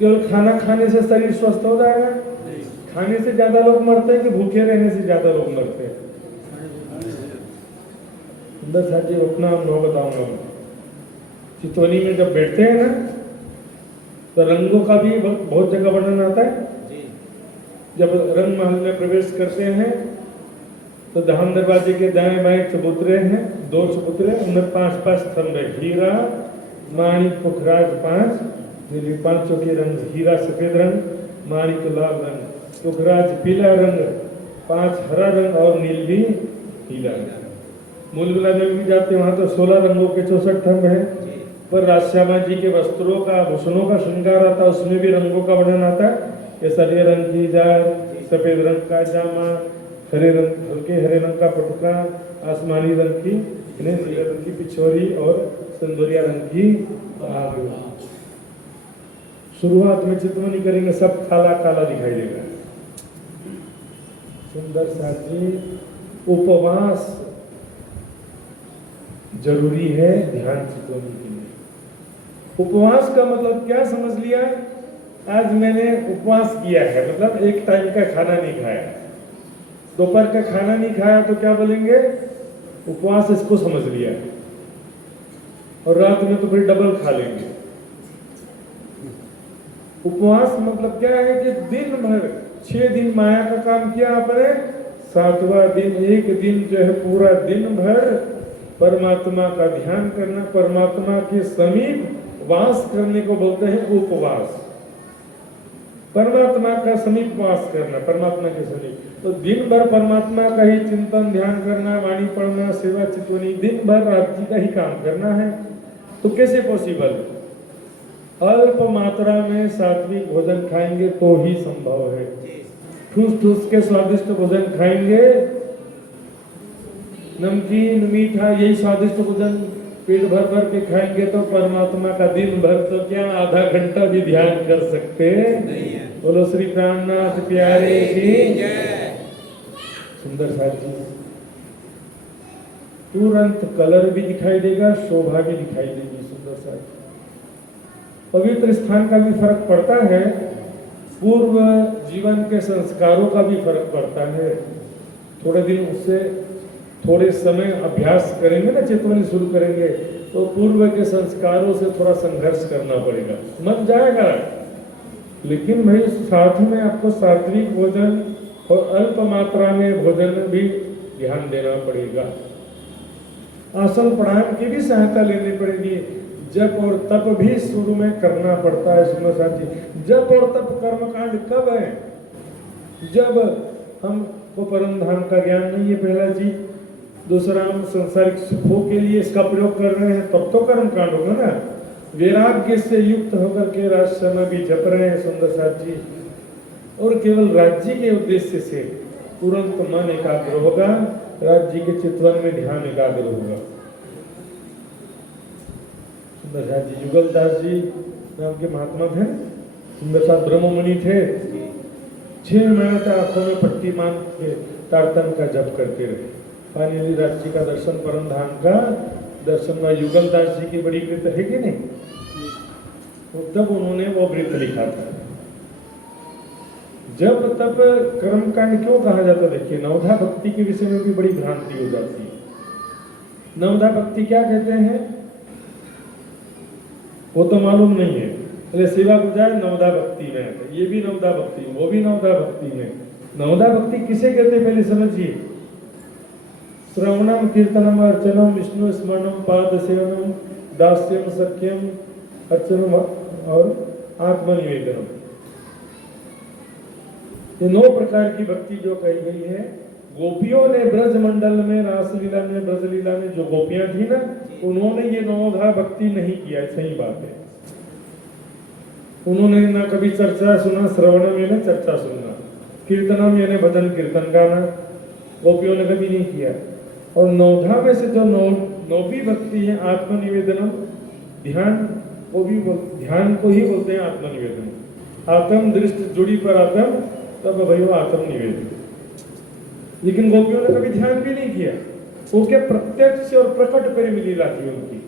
केवल खाना खाने से शरीर स्वस्थ हो जाएगा? खाने से ज्यादा लोग मरते हैं कि भूखे रहने से ज्यादा लोग मरते हैं? बस आज अपना अनुभव बताऊंगा। चितौनी में जब बैठते हैं ना, तो रंगों का भी बहुत जगह वर्णन आता है। जब रंग महल में प्रवेश करते हैं तो धाम दरवाजे के दाएं बाएं चबूतरे हैं, 2 चबूतरे, उनमें 5-5 स्तंभ है। हीरा, माणिक, पुखराज 5, 5 के रंग, हीरा सफेद रंग, माणिक लाल रंग, पुखराज पीला रंग, 5 हरा रंग और नील भी नीला रंग। मूल मिला में भी जाते वहां तो 16 रंगों के 64 थंब है, पर राजश्यामा जी के वस्त्रों का आभूषणों का श्रृंगार आता है, उसमें भी रंगों का वर्णन आता है। केसरिया रंग की जार, सफेद रंग का जामा, हरे रंग हल्के हरे रंग का पटुका, आसमानी रंग की नीले रंग की पिछोरी और सिंदूरिया रंग की आग। शुरुआत में चितवनी करेंगे, सब काला काला दिखाई देगा। सुंदर साथी, उपवास जरूरी है ध्यान चितवनी के लिए। उपवास का मतलब क्या समझ लिया? आज मैंने उपवास किया है, मतलब एक टाइम का खाना नहीं खाया, दोपहर का खाना नहीं खाया, तो क्या बोलेंगे? उपवास। इसको समझ लिया। और रात में तो फिर डबल खा लेंगे। उपवास मतलब क्या है कि दिन भर 6 दिन माया का काम किया आपने, 7वां दिन एक दिन जो है पूरा दिन भर परमात्मा का ध्यान करना, परमात्मा के समीप वास करने को बोलते हैं उपवास। परमात्मा का समीप वास करना, परमात्मा के समीप। तो दिन भर परमात्मा का ही चिंतन ध्यान करना, वाणी पढ़ना, सेवा चितवनी, दिन भर राज्य का ही काम करना है। तो कैसे पॉसिबल? अल्प मात्रा में सात्विक भोजन खाएंगे तो ही संभव है। ठूस ठूस के स्वादिष्ट भोजन खाएंगे, नमकीन मीठा यही स्वादिष्ट भोजन पेट भर भर के खाएंगे तो परमात्मा का दिन भर तो क्या आधा घंटा भी ध्यान कर सकते नहीं है। बोलो श्री प्राणनाथ प्यारे की जय। सुंदर साथी, तुरंत कलर भी दिखाई देगा, शोभा भी दिखाई देगी। सुंदर साथी, पवित्र स्थान का भी फर्क पड़ता है, पूर्व जीवन के संस्कारों का भी फर्क पड़ता है। थोड़े दिन उससे थोड़े समय अभ्यास करेंगे ना, चितवनी शुरू करेंगे तो पूर्व के संस्कारों से थोड़ा संघर्ष करना पड़ेगा, मत जाएगा। लेकिन भाई साथ में आपको सात्विक भोजन और अल्प मात्रा में भोजन भी ध्यान देना पड़ेगा। आसन प्राणायाम की भी सहायता लेनी पड़ेगी। जप और तप भी शुरू में करना पड़ता है। सुनो साथी, जप और तप कर्मकांड कब है? जब हमको परम धाम का ज्ञान नहीं है, पहला चीज। दूसरा, हम सांसारिक सुखों के लिए इसका प्रयोग कर रहे हैं, तब तो कर्म कांड होगा ना। वैराग्य से युक्त होकर के राजश्यामा भी जप रहे हैं सुंदर साथी, और केवल राज्य के उद्देश्य से तुरंत मन एकाग्र होगा, राज्य के चितवन में ध्यान एकाग्र होगा। सुंदर साथी, युगलदास जी नाम के महात्मा थे, सुंदर साथ ब्रह्ममुनि थे। 6 महीने तक आंखों में पट्टी मान के तारतम का जप करते रहे। फाइनली राज्य का दर्शन, परम धाम का दर्शन हुआ। युगलदास जी की बड़ी कृत है कि नहीं? तब उन्होंने वो वृत्त लिखा था। जब तब कर्मकांड क्यों कहा जाता? देखिए, नवधा भक्ति के विषय में भी बड़ी भ्रांति हो जाती है। नवधा भक्ति क्या कहते हैं वो तो मालूम नहीं है। पहले सेवा बुझाए नवधा भक्ति में, ये भी नवधा भक्ति, वो भी नवधा भक्ति में। नवधा भक्ति किसे कहते हैं पहले समझिए। श्रवणम कीर्तनम अर्चनम विष्णु स्मरणम पाद सेवनम दास्यम सख्यम अर्चनम और आत्मनिवेदनम। ये 9 प्रकार की भक्ति जो कही गई है। गोपियों ने ब्रज मंडल में, रासलीला में, ब्रजलीला में जो गोपियां थी ना, उन्होंने ये नवधा भक्ति नहीं किया। सही बात है, उन्होंने ना कभी चर्चा सुना, श्रवणम यानी चर्चा सुनना, कीर्तनम यानी भजन कीर्तन गाना, गोपियों ने कभी नहीं किया। और नवधा में से जो नौवीं भक्ति है आत्मनिवेदनम, ध्यान, वो भी ध्यान को ही बोलते हैं आत्मनिवेदन। आत्म दृष्टि जुड़ी पर आत्म, तब भाई वो आत्मनिवेदन। लेकिन गोपियों ने कभी ध्यान भी नहीं किया। उनके प्रत्यक्ष और प्रकट प्रेम लीला थी उनकी।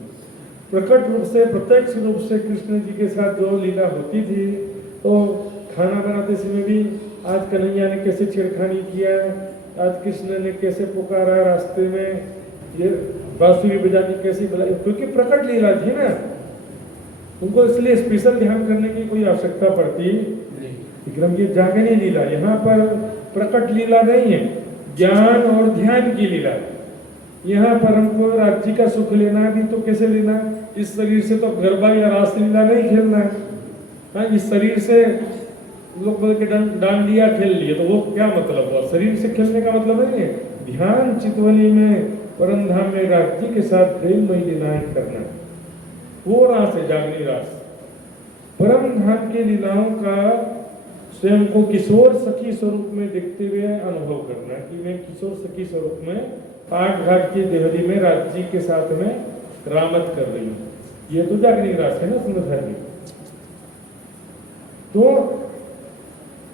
प्रकट रूप से, प्रत्यक्ष रूप से कृष्ण जी के साथ जो लीला होती थी, तो खाना बनाते समय भी आज कन्हैया ने कैसे छेड़खानी किया, आज कृष्ण ने कैसे पुकारा रास्ते में, ये बांसुरी बजानी कैसी बुलाई, क्योंकि प्रकट लीला थी ना। उनको इसलिए स्पेशल ध्यान करने की कोई आवश्यकता पड़ती नहीं। विक्रम की जागनी लीला, यहाँ पर प्रकट लीला नहीं है, ज्ञान और ध्यान की लीला है। यहाँ पर हमको राज्य का सुख लेना भी तो कैसे लेना? इस शरीर से तो गरबा या रासलीला नहीं खेलना है। हाँ, इस शरीर से लोग बोले कि डांडिया खेल लिए, तो वो क्या मतलब हुआ? शरीर से खेलने का मतलब नहीं है। ध्यान चितवनी में परम धाम में राज्य के साथ प्रेममयी लीलाएं करना, वो रास है जागनी रास। परम धाम के लीलाओं का स्वयं को किशोर सखी स्वरूप में देखते हुए अनुभव करना कि मैं किशोर सखी स्वरूप में पाठ घाट की देहली में राज्य के साथ में रामत कर रही हूँ। ये तो जागनी रास है ना सुंदर जी। तो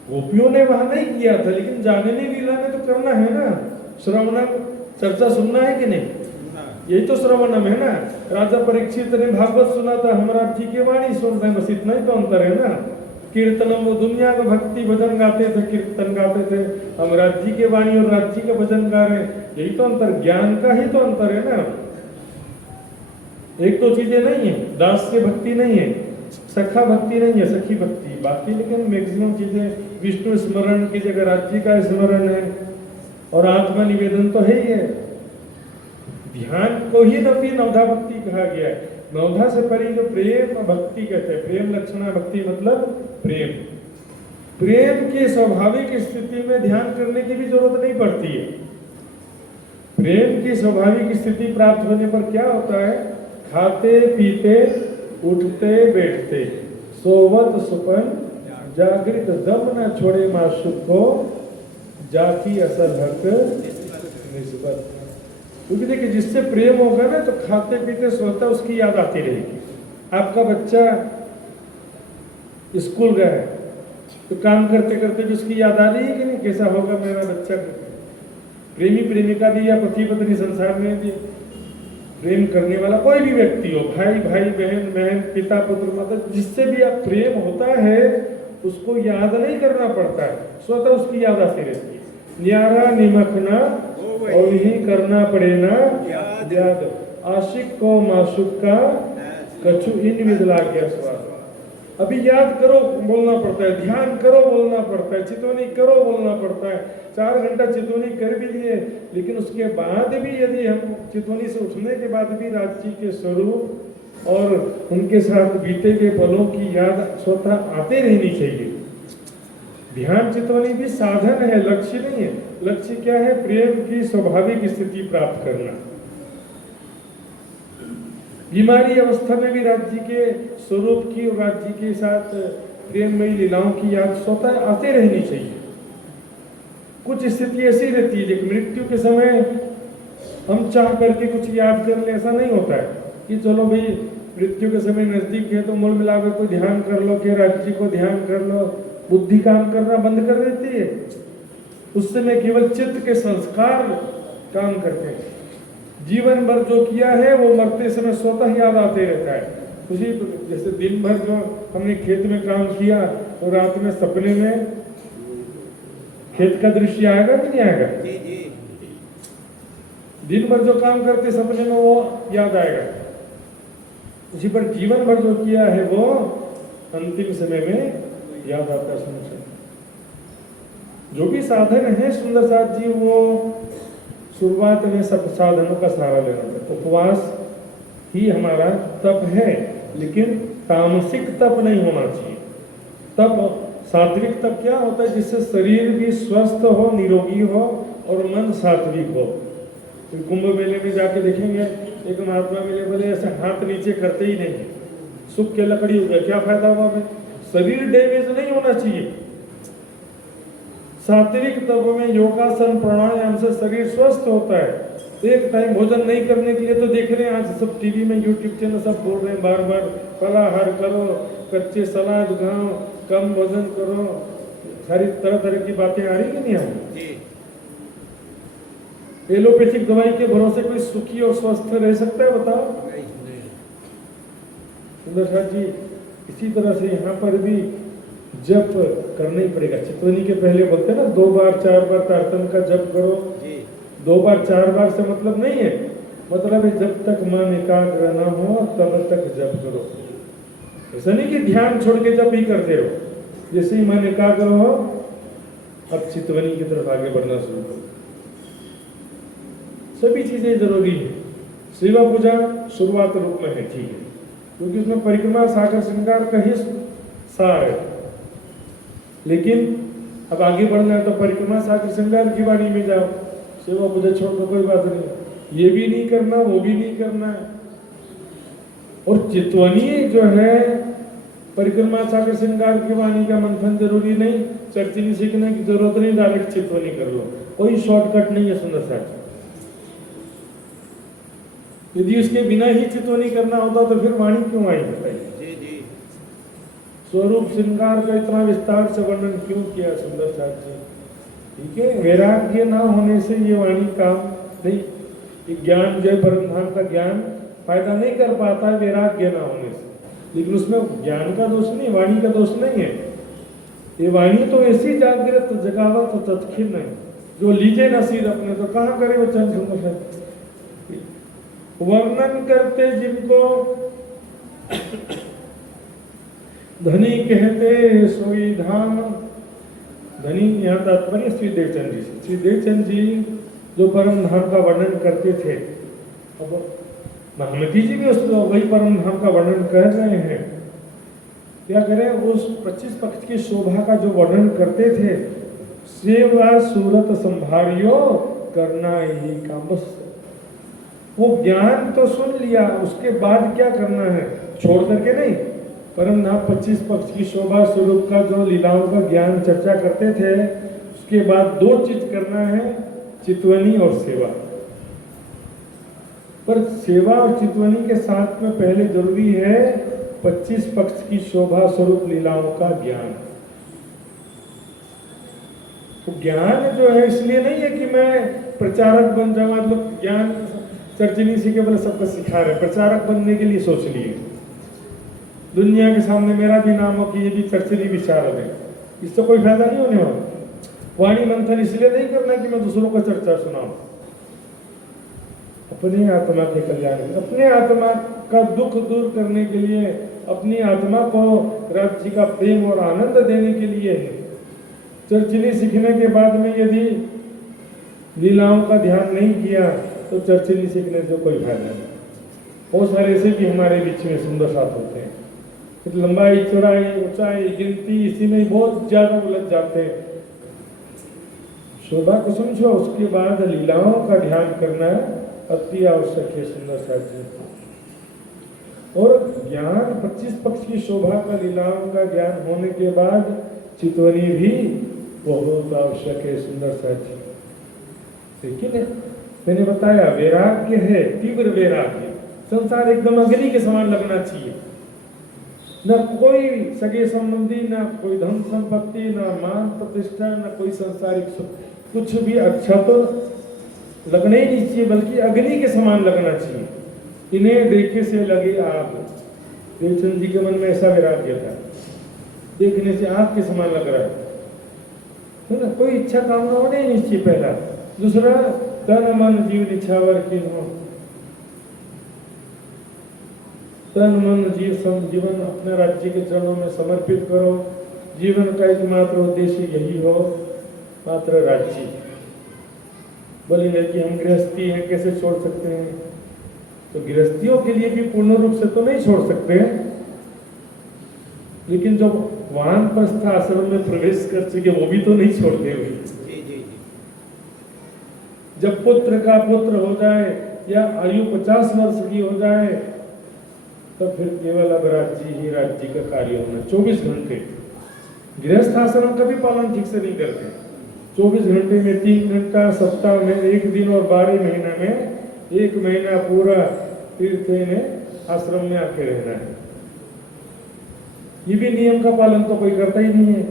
गोपियों ने वहां नहीं किया था, लेकिन जागनी लीला में तो करना है ना। श्रवणम चर्चा सुनना है कि नहीं? यही तो श्रवणम है ना। राजा परीक्षित ने भागवत सुना था, हमारा जी के वाणी सुनते हैं, बस इतना ही तो अंतर है ना। कीर्तनम वो दुनिया का भक्ति भजन गाते थे, कीर्तन गाते थे, हम राज्य के वाणी और राज्य के भजन गा रहे हैं। यही तो अंतर, ज्ञान का ही तो अंतर है ना। एक तो चीजें नहीं है, दास से भक्ति नहीं है, सखा भक्ति नहीं है, सखी भक्ति बाकी, लेकिन मैक्सिमम चीजें विष्णु स्मरण की जगह राज्य का स्मरण है और आत्मा निवेदन तो है ही है। ध्यान को ही नवी नवधा भक्ति कहा गया है। नवधा से परे जो प्रेम भक्ति कहते हैं, प्रेम लक्षणा भक्ति मतलब प्रेम। प्रेम की स्वाभाविक स्थिति में ध्यान करने की भी जरूरत नहीं पड़ती है। प्रेम की स्वाभाविक स्थिति प्राप्त होने पर क्या होता है? खाते पीते उठते बैठते सोवत सुपन जागृत दम न छोड़े माशुक को जाति असल हक निस्बत। क्योंकि देखिए जिससे प्रेम होगा ना तो खाते पीते सोता उसकी याद आती रहेगी। आपका बच्चा स्कूल गया है तो काम करते करते भी उसकी याद आ रही है कि नहीं, कैसा होगा मेरा बच्चा। प्रेमी प्रेमिका भी या पति पत्नी संसार में भी प्रेम करने वाला कोई भी व्यक्ति हो, भाई भाई बहन बहन पिता पुत्र माता, जिससे भी आप प्रेम होता है उसको याद नहीं करना पड़ता है, स्वतः उसकी याद आती रहती है। न्यारा निमखना और ही करना पड़े ना याद, आशिक को माशुक का कछु इन विद लाग गया स्वाद। अभी याद करो बोलना पड़ता है, ध्यान करो बोलना पड़ता है, चितवनी करो बोलना पड़ता है। 4 घंटा चितवनी कर भी लिए, लेकिन उसके बाद भी यदि हम चितवनी से उठने के बाद भी राज्य के स्वरूप और उनके साथ बीते गए पलों की याद स्वतः आते रहनी चाहिए। ध्यान चितवनी भी साधन है, लक्ष्य नहीं है। लक्ष्य क्या है? प्रेम की स्वाभाविक स्थिति प्राप्त करना। बीमारी अवस्था में भी राज्य के स्वरूप की और राज्य के साथ प्रेममयी लीलाओं की याद स्वतः आते रहनी चाहिए। कुछ स्थिति ऐसी रहती है, जैसे मृत्यु के समय हम चाह करके कुछ याद कर ले, ऐसा नहीं होता है कि चलो भाई मृत्यु के समय नजदीक है तो मूल मिलाकर कोई ध्यान कर लो, कि राज्य को ध्यान कर लो। बुद्धि काम करना बंद कर देती है, उस समय केवल चित्त के संस्कार काम करते हैं। जीवन भर जो किया है वो मरते समय स्वतः याद आते रहता है। उसी जैसे दिन भर जो हमने खेत में काम किया तो रात में सपने में खेत का दृश्य आएगा कि नहीं आएगा? दिन भर जो काम करते सपने में वो याद आएगा। उसी पर जीवन भर जो किया है वो अंतिम समय में याद आता है। सुन जो भी साधन है सुंदर साथ जी, वो शुरुआत में सब साधनों का सहारा लेना है। उपवास ही हमारा तप है, लेकिन तामसिक तप नहीं होना चाहिए। तप सात्विक तप क्या होता है? जिससे शरीर भी स्वस्थ हो, निरोगी हो और मन सात्विक हो। तो कुंभ मेले में जाके देखेंगे एक महात्मा मिले, बोले ऐसे हाथ नीचे करते ही नहीं, सुख के लकड़ी हो गया, क्या फायदा हुआ? में शरीर डैमेज नहीं होना चाहिए। सात्विक तप में योगासन प्राणायाम से शरीर स्वस्थ होता है। एक टाइम भोजन नहीं करने के लिए तो देख रहे हैं आज सब टीवी में यूट्यूब चैनल सब बोल रहे हैं बार बार, फलाहार करो, कच्चे सलाद खाओ, कम भोजन करो, सारी तरह तरह की बातें आ रही कि नहीं आ रही? एलोपैथिक दवाई के भरोसे कोई सुखी और स्वस्थ रह सकता है? बताओ। सुंदर साथ जी, इसी तरह से यहाँ पर भी जप करना ही पड़ेगा। चितवनी के पहले बोलते हैं ना 2 बार 4 बार तारतम का जप करो। 2 बार 4 बार से मतलब नहीं है, मतलब है जब तक मन एकाग्र न हो तब तक जप करो। ऐसा नहीं कि ध्यान छोड़ के जप ही करते रहो। जैसे ही मन एकाग्र हो अब चितवनी की तरफ आगे बढ़ना शुरू करो। सभी चीजें जरूरी है। सेवा पूजा शुरुआत रूप में है, ठीक है, क्योंकि उसमें परिक्रमा सागर श्रृंगार का ही सार है। लेकिन अब आगे बढ़ना है तो परिक्रमा सागर श्रृंगार की वाणी में जाओ, सेवा पूजा छोड़ दो, कोई बात नहीं, ये भी नहीं करना वो भी नहीं करना। और चितवनी जो है परिक्रमा सागर श्रृंगार की वाणी का मंथन जरूरी नहीं, चर्चिनी सीखने की जरूरत नहीं, डायरेक्ट चितवनी कर लो, कोई शॉर्टकट नहीं है सुंदर साहब। यदि उसके बिना ही चितवनी करना होता तो फिर वाणी क्यों आई बताइए? जी जी। स्वरूप श्रृंगार का इतना विस्तार से वर्णन क्यों किया सुंदर साहब जी? ठीक है, वैराग्य ना होने से ये वाणी काम नहीं, ये ज्ञान जो है परम धाम का ज्ञान फायदा नहीं कर पाता है वैराग्य ना होने से। लेकिन उसमें ज्ञान का दोष नहीं, वाणी का दोष नहीं है। ये वाणी तो ऐसी जागृत जगावत तो तत्खिन है, जो लीजे नसीर अपने तो कहाँ करे वचन सुंदर साहब। वर्णन करते जिनको धनी कहते सोई धाम। धनी यहाँ तात्पर्य श्री देवचंद जी से। श्री देवचंद जी जो परम धाम का वर्णन करते थे, अब महामती जी भी उसको वही परम धाम का वर्णन कर रहे हैं। क्या करें, उस 25 पक्ष की शोभा का जो वर्णन करते थे, सेवा सूरत संभारियो करना ही काम। बस वो ज्ञान तो सुन लिया, उसके बाद क्या करना है छोड़ करके नहीं। परम धाम 25 पक्ष की शोभा स्वरूप का जो लीलाओं का ज्ञान चर्चा करते थे, उसके बाद 2 चीज करना है, चितवनी और सेवा। पर सेवा और चितवनी के साथ में पहले जरूरी है 25 पक्ष की शोभा स्वरूप लीलाओं का ज्ञान। तो ज्ञान जो है इसलिए नहीं है कि मैं प्रचारक बन जाऊं, मतलब ज्ञान चर्चिनी सीखे बोले सबको सिखा रहे, प्रचारक बनने के लिए सोच लिए, दुनिया के सामने मेरा भी नाम हो कि ये भी चर्चिनी विचारक है, इससे कोई फायदा नहीं होने वाला। वाणी मंथन इसलिए नहीं करना कि मैं दूसरों को चर्चा सुनाऊं, अपनी आत्मा के कल्याण, अपने आत्मा का दुख दूर करने के लिए, अपनी आत्मा को राज्य का प्रेम और आनंद देने के लिए है। चर्चिनी सीखने के बाद में यदि लीलाओं का ध्यान नहीं किया तो चर्चिनी सीखने से कोई फायदा नहीं। बहुत सारे ऐसे भी हमारे बीच में सुंदर साथ होते हैं, तो लंबाई चौड़ाई ऊंचाई गिनती इसी में बहुत ज्यादा उलझ जाते हैं। शोभा को समझो, उसके बाद लीलाओं का ध्यान करना अति आवश्यक है सुंदर साथ जी। और ज्ञान 25 पक्ष की शोभा का लीलाओं का ज्ञान होने के बाद चितवनी भी बहुत आवश्यक है सुंदर साथ जी। लेकिन मैंने बताया वैराग्य है, तीव्र वैराग्य, संसार एकदम अग्नि के समान लगना चाहिए। न कोई सगे संबंधी, न कोई धन संपत्ति, न मान प्रतिष्ठा, न कोई संसारिक सुख, कुछ भी अच्छा तो लगना ही नहीं चाहिए, बल्कि अग्नि के समान लगना चाहिए। इन्हें देखे से लगे आग। देवचंद जी के मन में ऐसा वैराग्य था, देखने से आग के समान लग रहा है ना। कोई इच्छा कामना होने ही नहीं चाहिए पहला। दूसरा, तन मन जीव निछावर की हो, तन मन जीवन अपने राज्य के चरणों में समर्पित करो। जीवन का एकमात्र उद्देश्य यही हो, मात्र राज्य। बोलेंगे कि हम गृहस्थी हैं, कैसे छोड़ सकते हैं? तो गृहस्थियों के लिए भी पूर्ण रूप से तो नहीं छोड़ सकते हैं, लेकिन जब वानप्रस्थ आश्रम में प्रवेश कर चुके वो भी तो नहीं छोड़ते हुए। जब पुत्र का पुत्र हो जाए या आयु 50 वर्ष की हो जाए, तो फिर केवल अब राज्य ही राज्य का कार्य होना। 24 घंटे गृहस्थ आश्रम का भी पालन ठीक से नहीं करते। 24 घंटे में 3 घंटा, सप्ताह में 1 दिन और 12 महीना में 1 महीना पूरा तीर्थ में आश्रम में आके रहना है। ये भी नियम का पालन तो कोई करता ही नहीं है।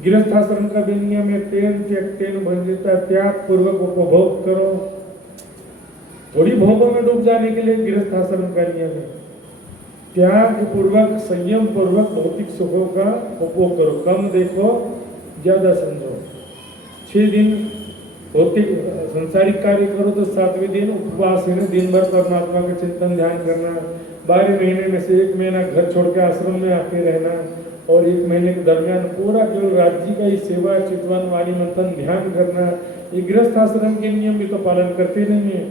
गृहस्थ आश्रम का भी नियम है, तेन त्यक्तेन भंजिता, त्याग पूर्वक उपभोग करो। थोड़ी भोगों में डूब जाने के लिए गृहस्थ आश्रम का नियम है। त्याग पूर्वक, संयम पूर्वक भौतिक सुखों का उपभोग करो। कम देखो, ज्यादा समझो। 6 दिन भौतिक संसारिक कार्य करो तो 7वें दिन उपवास है, दिन भर परमात्मा का चिंतन ध्यान करना। 12 महीने में से 1 महीना घर छोड़ के आश्रम में आके रहना, और 1 महीने के दरमियान पूरा केवल राज्य का ही सेवा, चितवन, वाणी मंथन ध्यान करना। ये गृहस्थ आश्रम के नियम भी तो पालन करते नहीं है।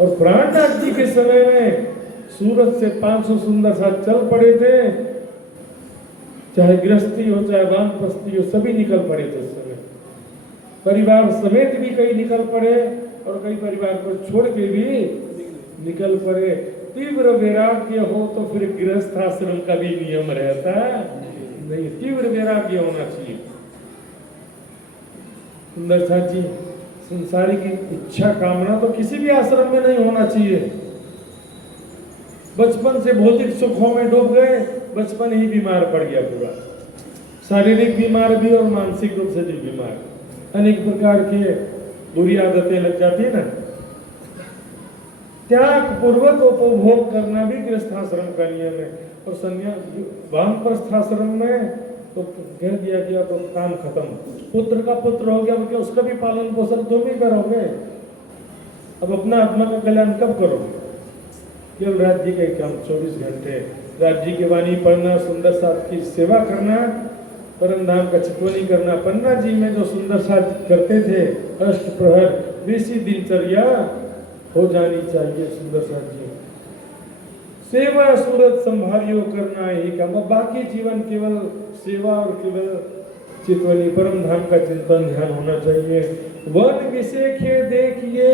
और प्राणनाथ जी के समय में सूरत से 500 सुंदर साथ चल पड़े थे, चाहे गृहस्थी हो चाहे वानप्रस्थी हो, सभी निकल पड़े थे उस समय। परिवार समेत भी कई निकल पड़े और कई परिवार को छोड़ के भी निकल पड़े। तीव्र वैराग्य हो तो फिर गृहस्थ आश्रम का भी नियम रहता नहीं, तीव्र वैराग्य होना चाहिए। सुंदर साथ जी, संसारिक इच्छा कामना तो किसी भी आश्रम में नहीं होना चाहिए। बचपन से भौतिक सुखों में डूब गए, बचपन ही बीमार पड़ गया पूरा, शारीरिक बीमार भी और मानसिक रूप से भी बीमार, अनेक प्रकार के बुरी आदतें लग जाती है ना। त्याग पूर्वक उपभोग करना भी गृहस्थाश्रम का नियम है। और संन्यास वानप्रस्थाश्रम में तो कह दिया कि अब काम खत्म, पुत्र का पुत्र हो गया, क्या उसका भी पालन पोषण तुम ही करोगे, अब अपना आत्मा का कल्याण कब करोगे। केवल राज्य का काम 24 घंटे राज्य की वाणी पढ़ना, सुंदर साथ की सेवा करना, परम धाम का चितवनी करना। पन्ना जी में जो सुंदर साथ करते थे अष्ट प्रहर, वैसी दिनचर्या हो जानी चाहिए सुंदर साथ जी। सेवा सूरत संभालियो करना यही काम, बाकी जीवन केवल सेवा और केवल चितवनी परम धाम का चिंतन ध्यान होना चाहिए। वन विषेखे देखिए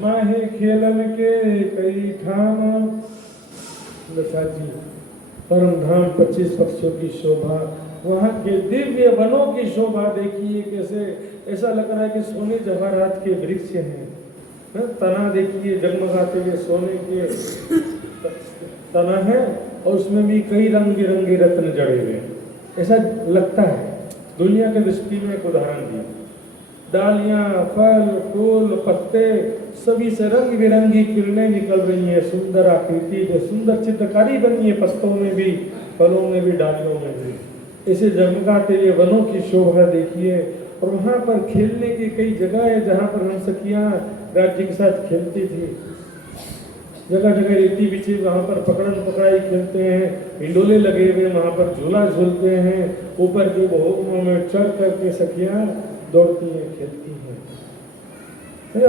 माहे खेलन के कई ठाम। जी परम धाम 25 पक्षियों की शोभा, वहाँ के दिव्य वनों की शोभा देखिए, कैसे ऐसा लग रहा है कि सोने जवाहरात के वृक्ष हैं। तना देखिए जगमगाते हुए सोने के तना है और उसमें भी कई रंग बिरंगे रत्न जड़े हुए हैं, ऐसा लगता है। दुनिया के दृष्टि में एक उदाहरण दिया, डालियां, फल, फूल, पत्ते सभी से रंग बिरंगी किरणें निकल रही हैं, सुंदर आकृति है, सुंदर चित्रकारी बनी है, पत्तों में भी, फलों में भी, डालियों में भी। ऐसे जगमगाते हुए वनों की शोभा देखिए। और वहाँ पर खेलने की कई जगह है जहाँ पर हम सखियाँ राज्य के साथ खेलती थी। जगह जगह रेती बिछी, वहाँ पर पकड़न पकड़ाई खेलते हैं, हिंडोले लगे हुए, वहाँ पर झूला झूलते हैं, ऊपर के भोगों में चढ़ करके सखियाँ दौड़ती हैं, खेलती हैं।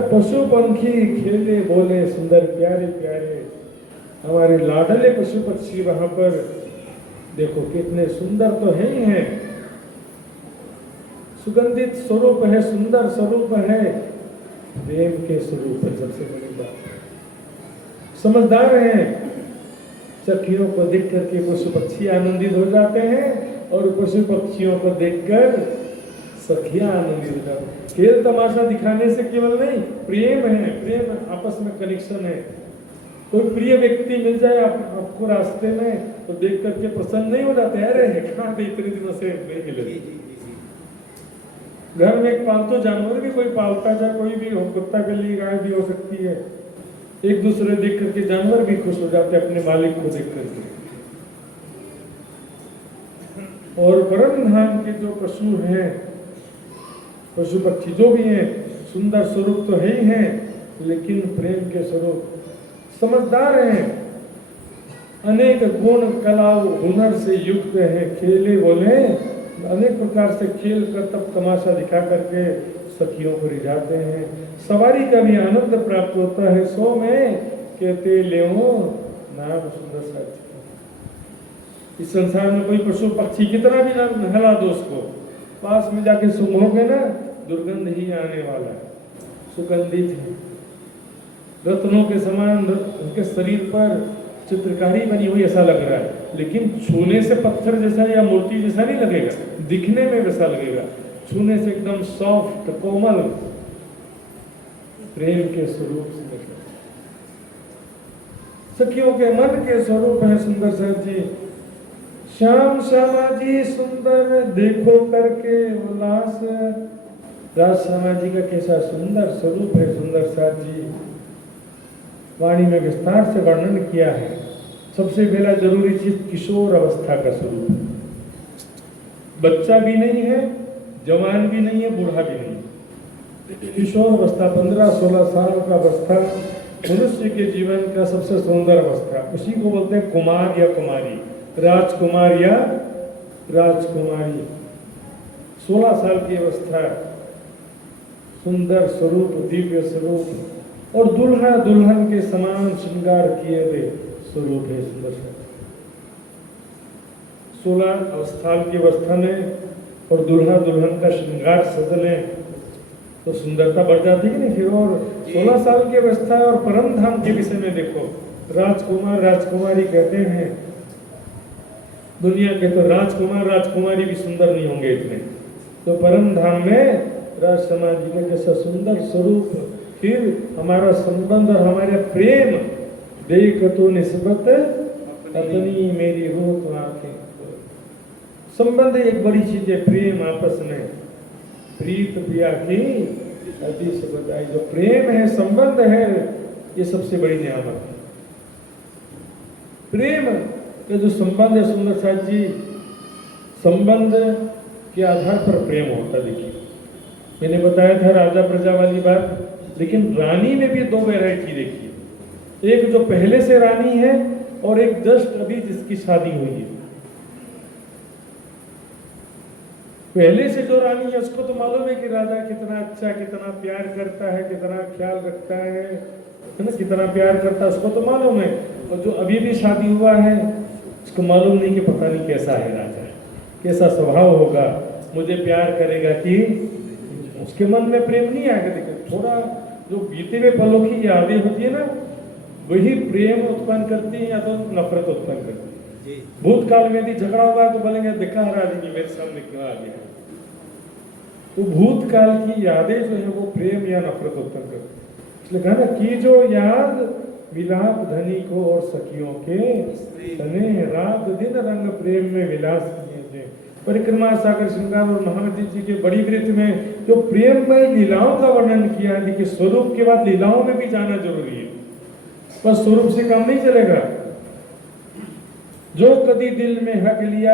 पशु पंखी खेले बोले सुंदर प्यारे प्यारे, हमारे लाडले पशु पक्षी वहाँ पर देखो कितने सुंदर तो है ही हैं। सुगंधित स्वरूप है, सुंदर स्वरूप है, प्रेम के स्वरूप है सबसे बड़ी बात। समझदार हैं, सखियों को देख करके पशु पक्षी आनंदित हो जाते हैं और पशु पक्षियों को देखकर सखियां आनंदित हो जाती हैं। खेल तमाशा दिखाने से केवल नहीं, प्रेम है, प्रेम आपस में कनेक्शन है। कोई प्रिय व्यक्ति मिल जाए आपको रास्ते में तो देख करके प्रसन्न नहीं हो जाते, अरे कहाँ पे इतने दिनों से नहीं मिले। घर में एक पालतू जानवर भी कोई पालता, चाहे कोई भी हो, कुत्ता बिल्ली गाय भी हो सकती है, एक दूसरे देख करके जानवर भी खुश हो जाते हैं अपने मालिक को देख करके। और परम धाम के जो पशु हैं, पशु पक्षी जो भी हैं, सुंदर स्वरूप तो है ही हैं, लेकिन प्रेम के स्वरूप, समझदार हैं, अनेक गुण कला हुनर से युक्त हैं। खेले बोले अनेक प्रकार से खेल कर तब तमाशा दिखा करके सखियों को रिझाते हैं। सवारी का भी आनंद प्राप्त होता है, सो में कहते ले नाम सुंदर साथी। इस संसार में कोई पशु पक्षी कितना भी नहला दो उसको, पास में जाके सूंघोगे ना दुर्गंध ही आने वाला है। सुगंधित है, रत्नों के समान उनके शरीर पर चित्रकारी बनी हुई ऐसा लग रहा है, लेकिन छूने से पत्थर जैसा या मूर्ति जैसा नहीं लगेगा, दिखने में वैसा लगेगा। छूने से एकदम सॉफ्ट कोमल, प्रेम के स्वरूप से लगेगा। सखियों के मन के स्वरूप है सुंदर साथ जी। श्याम श्यामा जी सुंदर देखो करके उल्लास, राज श्यामा जी का कैसा सुंदर स्वरूप है सुंदर साथ जी। वाणी में विस्तार से वर्णन किया है। सबसे पहला जरूरी चीज किशोर अवस्था का स्वरूप है, बच्चा भी नहीं है, जवान भी नहीं है, बूढ़ा भी नहीं है। किशोर अवस्था 15-16 साल का अवस्था मनुष्य के जीवन का सबसे सुंदर अवस्था, उसी को बोलते हैं कुमार या कुमारी, राजकुमार या राजकुमारी। 16 साल की अवस्था, सुंदर स्वरूप, दिव्य स्वरूप और दुल्हा दुल्हन के समान श्रृंगार किए हुए स्वरूप है सुंदर। 16 साल की अवस्था में और दूल्हा दुल्हन का श्रृंगार सज लें तो सुंदरता बढ़ जाती है नहीं फिर। और 16 साल की अवस्था और परम धाम के विषय में देखो, राजकुमार राजकुमारी कहते हैं, दुनिया के तो राजकुमार राजकुमारी भी सुंदर नहीं होंगे इतने, तो परम धाम में राज समाज जी का कैसा सुंदर स्वरूप, फिर हमारा संबंध और हमारे प्रेम देख तो निस्बत अपनी मेरी हो तो आंखें। संबंध एक बड़ी चीज है, प्रेम आपस में, प्रीत प्रिया की अति से बताई, जो प्रेम है संबंध है ये सबसे बड़ी नियामत है। प्रेम का जो संबंध है सुंदर साथ जी, संबंध के आधार पर प्रेम होता है। देखिए मैंने बताया था राजा प्रजा वाली बात, लेकिन रानी में भी 2 वैरायटी देखिए, एक जो पहले से रानी है और एक जस्ट अभी जिसकी शादी हुई है। पहले से जो रानी है उसको तो मालूम है कि राजा कितना अच्छा, कितना प्यार करता है, कितना ख्याल रखता है ना, कितना प्यार करता है उसको तो मालूम है। और जो अभी भी शादी हुआ है उसको मालूम नहीं कि पता नहीं कैसा है राजा, कैसा स्वभाव होगा, मुझे प्यार करेगा कि, उसके मन में प्रेम नहीं आएगा। देखिए थोड़ा जो बीते हुए पलों की यादें होती है ना, वही प्रेम उत्पन्न करती है या तो नफरत उत्पन्न करती है। भूतकाल में यदि झगड़ा हुआ तो बोलेंगे देखा राजनी मेरे सामने क्यों आ गया, तो भूतकाल की यादें जो है वो प्रेम या नफरत उत्पन्न करती है। इसलिए कहा ना कि जो याद विलाप धनी को और सखियों के तने, रात दिन रंग प्रेम में विलास किए थे। परिक्रमा सागर श्रृंगार और महानदी जी के बड़ी वृत्त में जो प्रेम में लीलाओं का वर्णन किया है, कि स्वरूप के बाद लीलाओं में भी जाना जरूरी है, बस स्वरूप से काम नहीं चलेगा। जो कदी दिल में हक लिया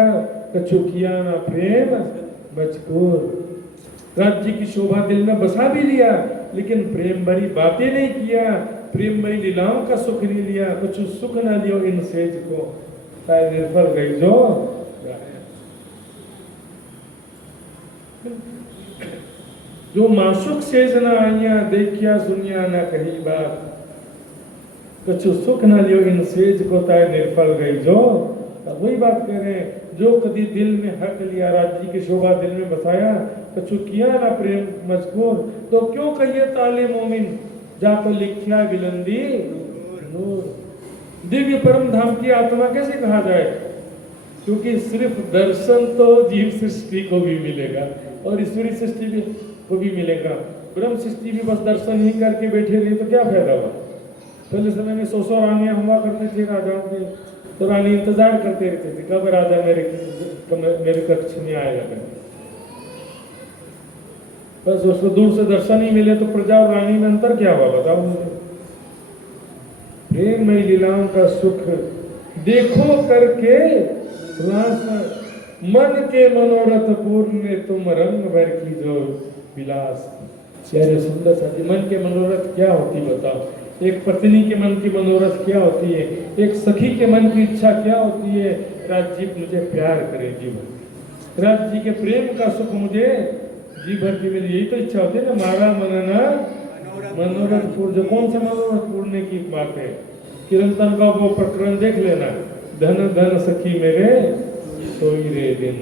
कछु किया ना प्रेम बचकोर, राज्य की शोभा दिल में बसा भी लिया लेकिन प्रेम भरी बातें नहीं किया, प्रेम भरी लीलाओं का सुख नहीं लिया, कुछ सुख न लियो इन सेज को, ताय निर्फल गई जो जो मासुक सेज न आइया, देखिया सुनिया न कही बात, कुछ सुख न लियो इन सेज को, ताय निर्फल गई जो। वही बात कह रहे हैं, जो कभी दिल में हक लिया, राज्य की शोभा दिल में बसाया, कछु किया ना प्रेम मजकूर, तो क्यों कहिए ताले मोमिन, जाको लिखिया बिलंदी नूर। दिव्य परम धाम की आत्मा कैसे कहा जाए, क्योंकि सिर्फ दर्शन तो जीव सृष्टि को भी मिलेगा और ईश्वरी सृष्टि को भी मिलेगा। ब्रह्म सृष्टि भी बस दर्शन ही करके बैठे रहे तो क्या फायदा हुआ। पहले समय में 100 रानियां हुआ करते थे राजाओं के, तो रानी इंतजार करते रहते थे कब राजा मेरे कक्ष में आएगा। बस उसको दूर से दर्शन ही मिले तो प्रजा और रानी में अंतर क्या हुआ बताओ मुझे। प्रेम में लीलाओं का सुख देखो करके रास, मन के मनोरथ पूर्ण तुम रंग भर की जो विलास। प्यारे सुंदर साथी, मन के मनोरथ क्या होती बताओ। एक पत्नी के मन की मनोरथ क्या होती है, एक सखी के मन की इच्छा क्या होती है, राज्य मुझे प्यार करे जीवन, राज्य के प्रेम का सुख मुझे जी भर के मिले, यही तो इच्छा होती है ना। मारा मनना मनोरथ पूर्ण, जो कौन सा मनोरथ पूर्ण की बात है, किरंतन का वो प्रकरण देख लेना, धन धन सखी मेरे सोई रे दिन,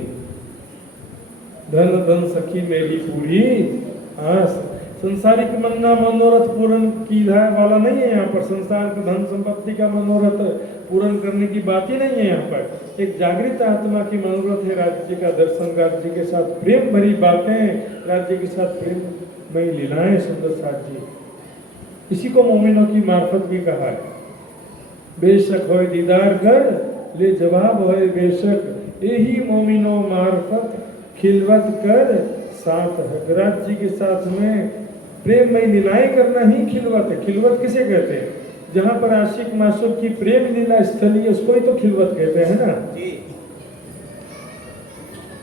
धन धन सखी मेरी पूरी आस। संसारिक मन्ना मनोरथ पूर्ण की वाला नहीं है यहाँ पर, संसार के धन संपत्ति का मनोरथ पूर्ण करने की बात ही नहीं है यहाँ पर। एक जागृत आत्मा की मनोरथ है राज्य का दर्शन, राज्य के साथ प्रेम भरी बातें, राज्य के साथ प्रेम में लीलाएं। सुंदर साथ जी, इसी को मोमिनों की मार्फत भी कहा है। बेशक होए दीदार कर ले जवाब होए बेशक, यही मोमिनों मार्फत खिलवत कर साथ है। राज्य के साथ में प्रेम में लीलाएं करना ही खिलवत है। खिलवत किसे कहते हैं, जहाँ पर आशिक मासूक की प्रेम लीला स्थली है उसको ही तो खिलवत कहते हैं ना जी।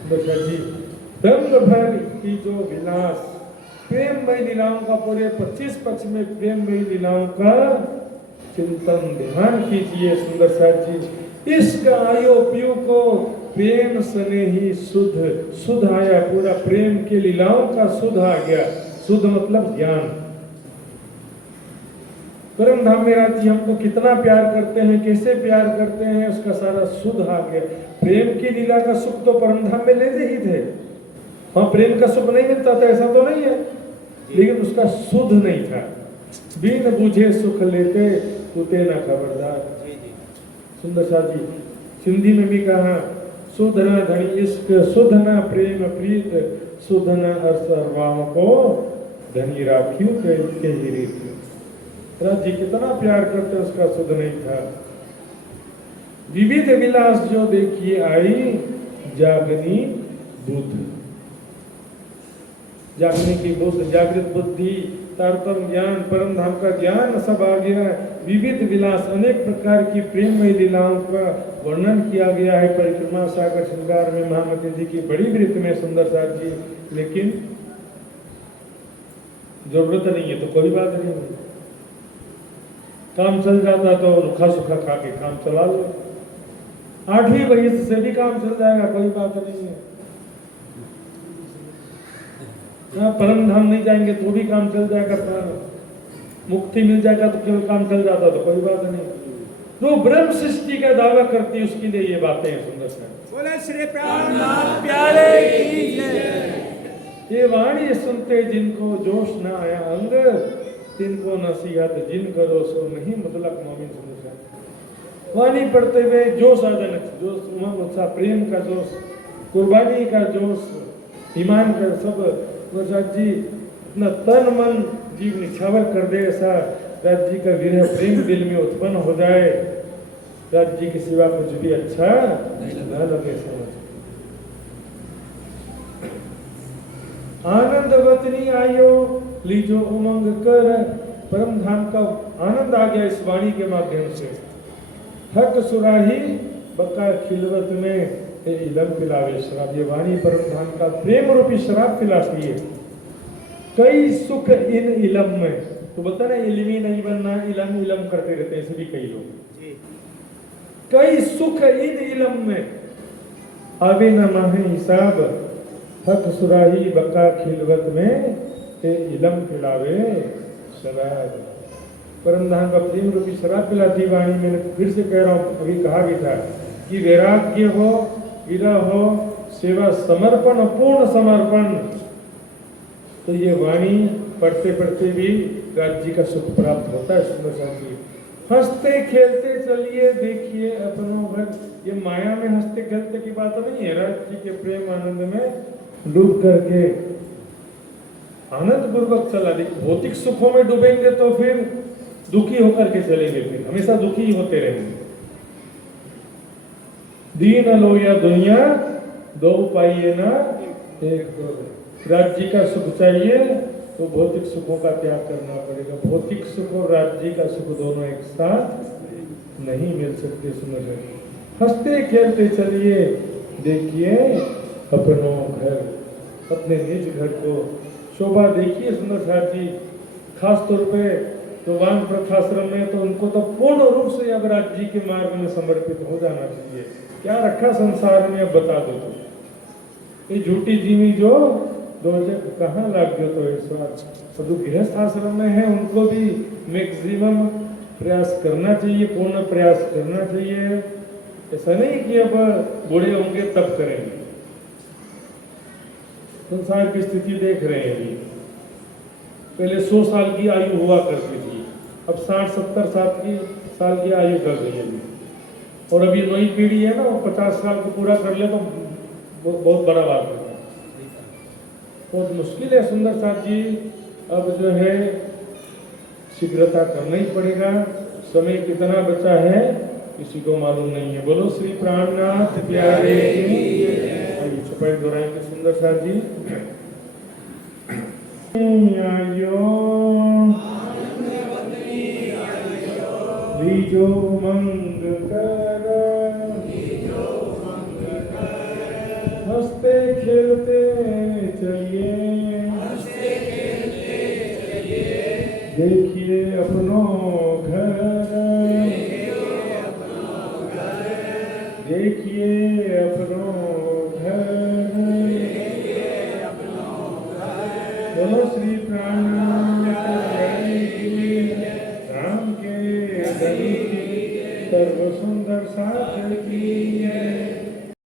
जी रंग भर की जो विलास, प्रेम में लीलाओं का पूरे 25 पक्ष में प्रेम में लीलाओं का चिंतन ध्यान कीजिए। सुंदर साथ जी, इसका आयो पियो को प्रेम सने ही शुद्ध, शुद्ध आया पूरा प्रेम के लीलाओं का शुद्ध आ गया। शुद्ध मतलब ज्ञान, परम धाम में राज्य हमको कितना प्यार करते हैं, कैसे प्यार करते हैं, उसका सारा सुध आ गया। प्रेम की लीला का सुख तो परम धाम में लेते ही थे। हाँ, प्रेम का सुख नहीं मिलता था ऐसा तो नहीं है, लेकिन उसका सुध नहीं था। बिन बुझे सुख लेते कुते ना खबरदार। सुंदर साथ जी सिंधी में भी कहा, सुधना धनी इश्क सुधना प्रेम प्रीत सुधना सर्वाम को धनी राखियो के ही रीत। राज जी कितना प्यार करते उसका सुध नहीं था। विविध विलास जो देखिए आई जागनी बुद्ध, जागने की बुद्ध, जागृत बुद्धि, तारतम ज्ञान, परम धाम का ज्ञान सब आ गया है। विविध विलास अनेक प्रकार की प्रेममय लीलाओं का वर्णन किया गया है परिक्रमा सागर श्रृंगार में महामती जी की बड़ी वृत्त में सुंदर साथ जी। लेकिन जरूरत नहीं है तो कोई बात नहीं है, काम चल जाता तो रुखा सुखा खा के काम चला लो, 8वीं वयस से भी काम चल जाएगा, कोई बात नहीं है। परम धाम नहीं जाएंगे तो भी काम चल जाएगा, मुक्ति मिल जाएगा तो केवल काम चल जाता तो कोई बात नहीं। जो ब्रह्म सृष्टि का दावा करती है उसके लिए ये बातें हैं सुंदर से। बोले श्री प्राणनाथ प्यारे की जय। ये वाणी सुनते जिनको जोश न आया अंग, तिनको नसीहत जिन करो सो नहीं मतलब मोमिन। सुंदर से वाणी पढ़ते हुए जोश आ जाना, जोश, उमंग, उत्साह, प्रेम का जोश, कुर्बानी का जोश, ईमान का सब जी अपना तन मन जीव निछावर कर दे, ऐसा राज जी का विरह प्रेम दिल में उत्पन्न हो जाए, राज जी के सिवा कुछ भी अच्छा न लगे समझ। आनंद वतनी आयो लीजो उमंग कर, परम धाम का आनंद आ गया इस वाणी के माध्यम से। हक सुराही बका खिलवत में इलम पिलावे शराब, ये वाणी परम धाम का प्रेम रूपी शराब पिलाती है। कई सुख इन इलम में, तो बता ना इलमी नहीं बनना, इलम इलम करते रहते हैं सभी कई लोग। कई सुख इन इलम में आवे न माहे हिसाब, हक सुराही बका खिलवत में इलम पिलावे शराब। परम धाम का प्रेम रूपी शराब पिलाती वाणी। मैंने फिर से कह रहा हूँ, अभी कहा भी था कि वैराग्य हो, विरह हो, सेवा समर्पण, पूर्ण समर्पण, तो ये वाणी पढ़ते पढ़ते भी राज्य का सुख प्राप्त होता है। सुंदर साथी हंसते खेलते चलिए देखिए अपनों घर, ये माया में हंसते खेलते की बात नहीं है, राज्य के प्रेम आनंद में डूब करके आनंद पूर्वक चला। भौतिक सुखों में डूबेंगे तो फिर दुखी होकर के चलेंगे, फिर हमेशा दुखी ही होते रहेंगे। दीन लो या दुनिया दो पाइए ना एक दो, राज्य का सुख चाहिए तो भौतिक सुखों का त्याग करना पड़ेगा। भौतिक सुख और राज्य का सुख दोनों एक साथ नहीं मिल सकते। सुनो, हंसते खेलते चलिए देखिए अपनों घर, अपने निज घर को शोभा देखिए। सुंदर साथी खास तौर पे तो वान प्रथाश्रम में तो उनको तो पूर्ण रूप से अब राज्य के मार्ग में समर्पित हो जाना चाहिए। क्या रखा संसार में, अब बता दो तो ये झूठी जीवी जो दो जग कहाँ लाग गयो तो ऐसा। जो गृहस्थ आश्रम में है उनको भी मैक्सिमम प्रयास करना चाहिए, पूर्ण प्रयास करना चाहिए। ऐसा नहीं कि अब बूढ़े होंगे तब करेंगे। संसार की स्थिति देख रहे हैं अभी, पहले 100 साल की आयु हुआ करती थी, अब 60-70 साल की आयु कर गई है। और अभी नई पीढ़ी है ना, वो 50 साल को पूरा कर ले तो बहुत बड़ा बात है। बहुत मुश्किल है सुंदर साथ जी, अब जो है शीघ्रता करना ही पड़ेगा। समय कितना बचा है किसी को मालूम नहीं है। बोलो श्री प्राणनाथ प्यारे की चौपाई दोहराएंगे सुंदर साथ जी। लीजो मंग कर, हंसते खेलते चलिए देखिए अपनों घर, देखिए अपनों घर। बोलो श्री प्राण राम सुंदर साथ की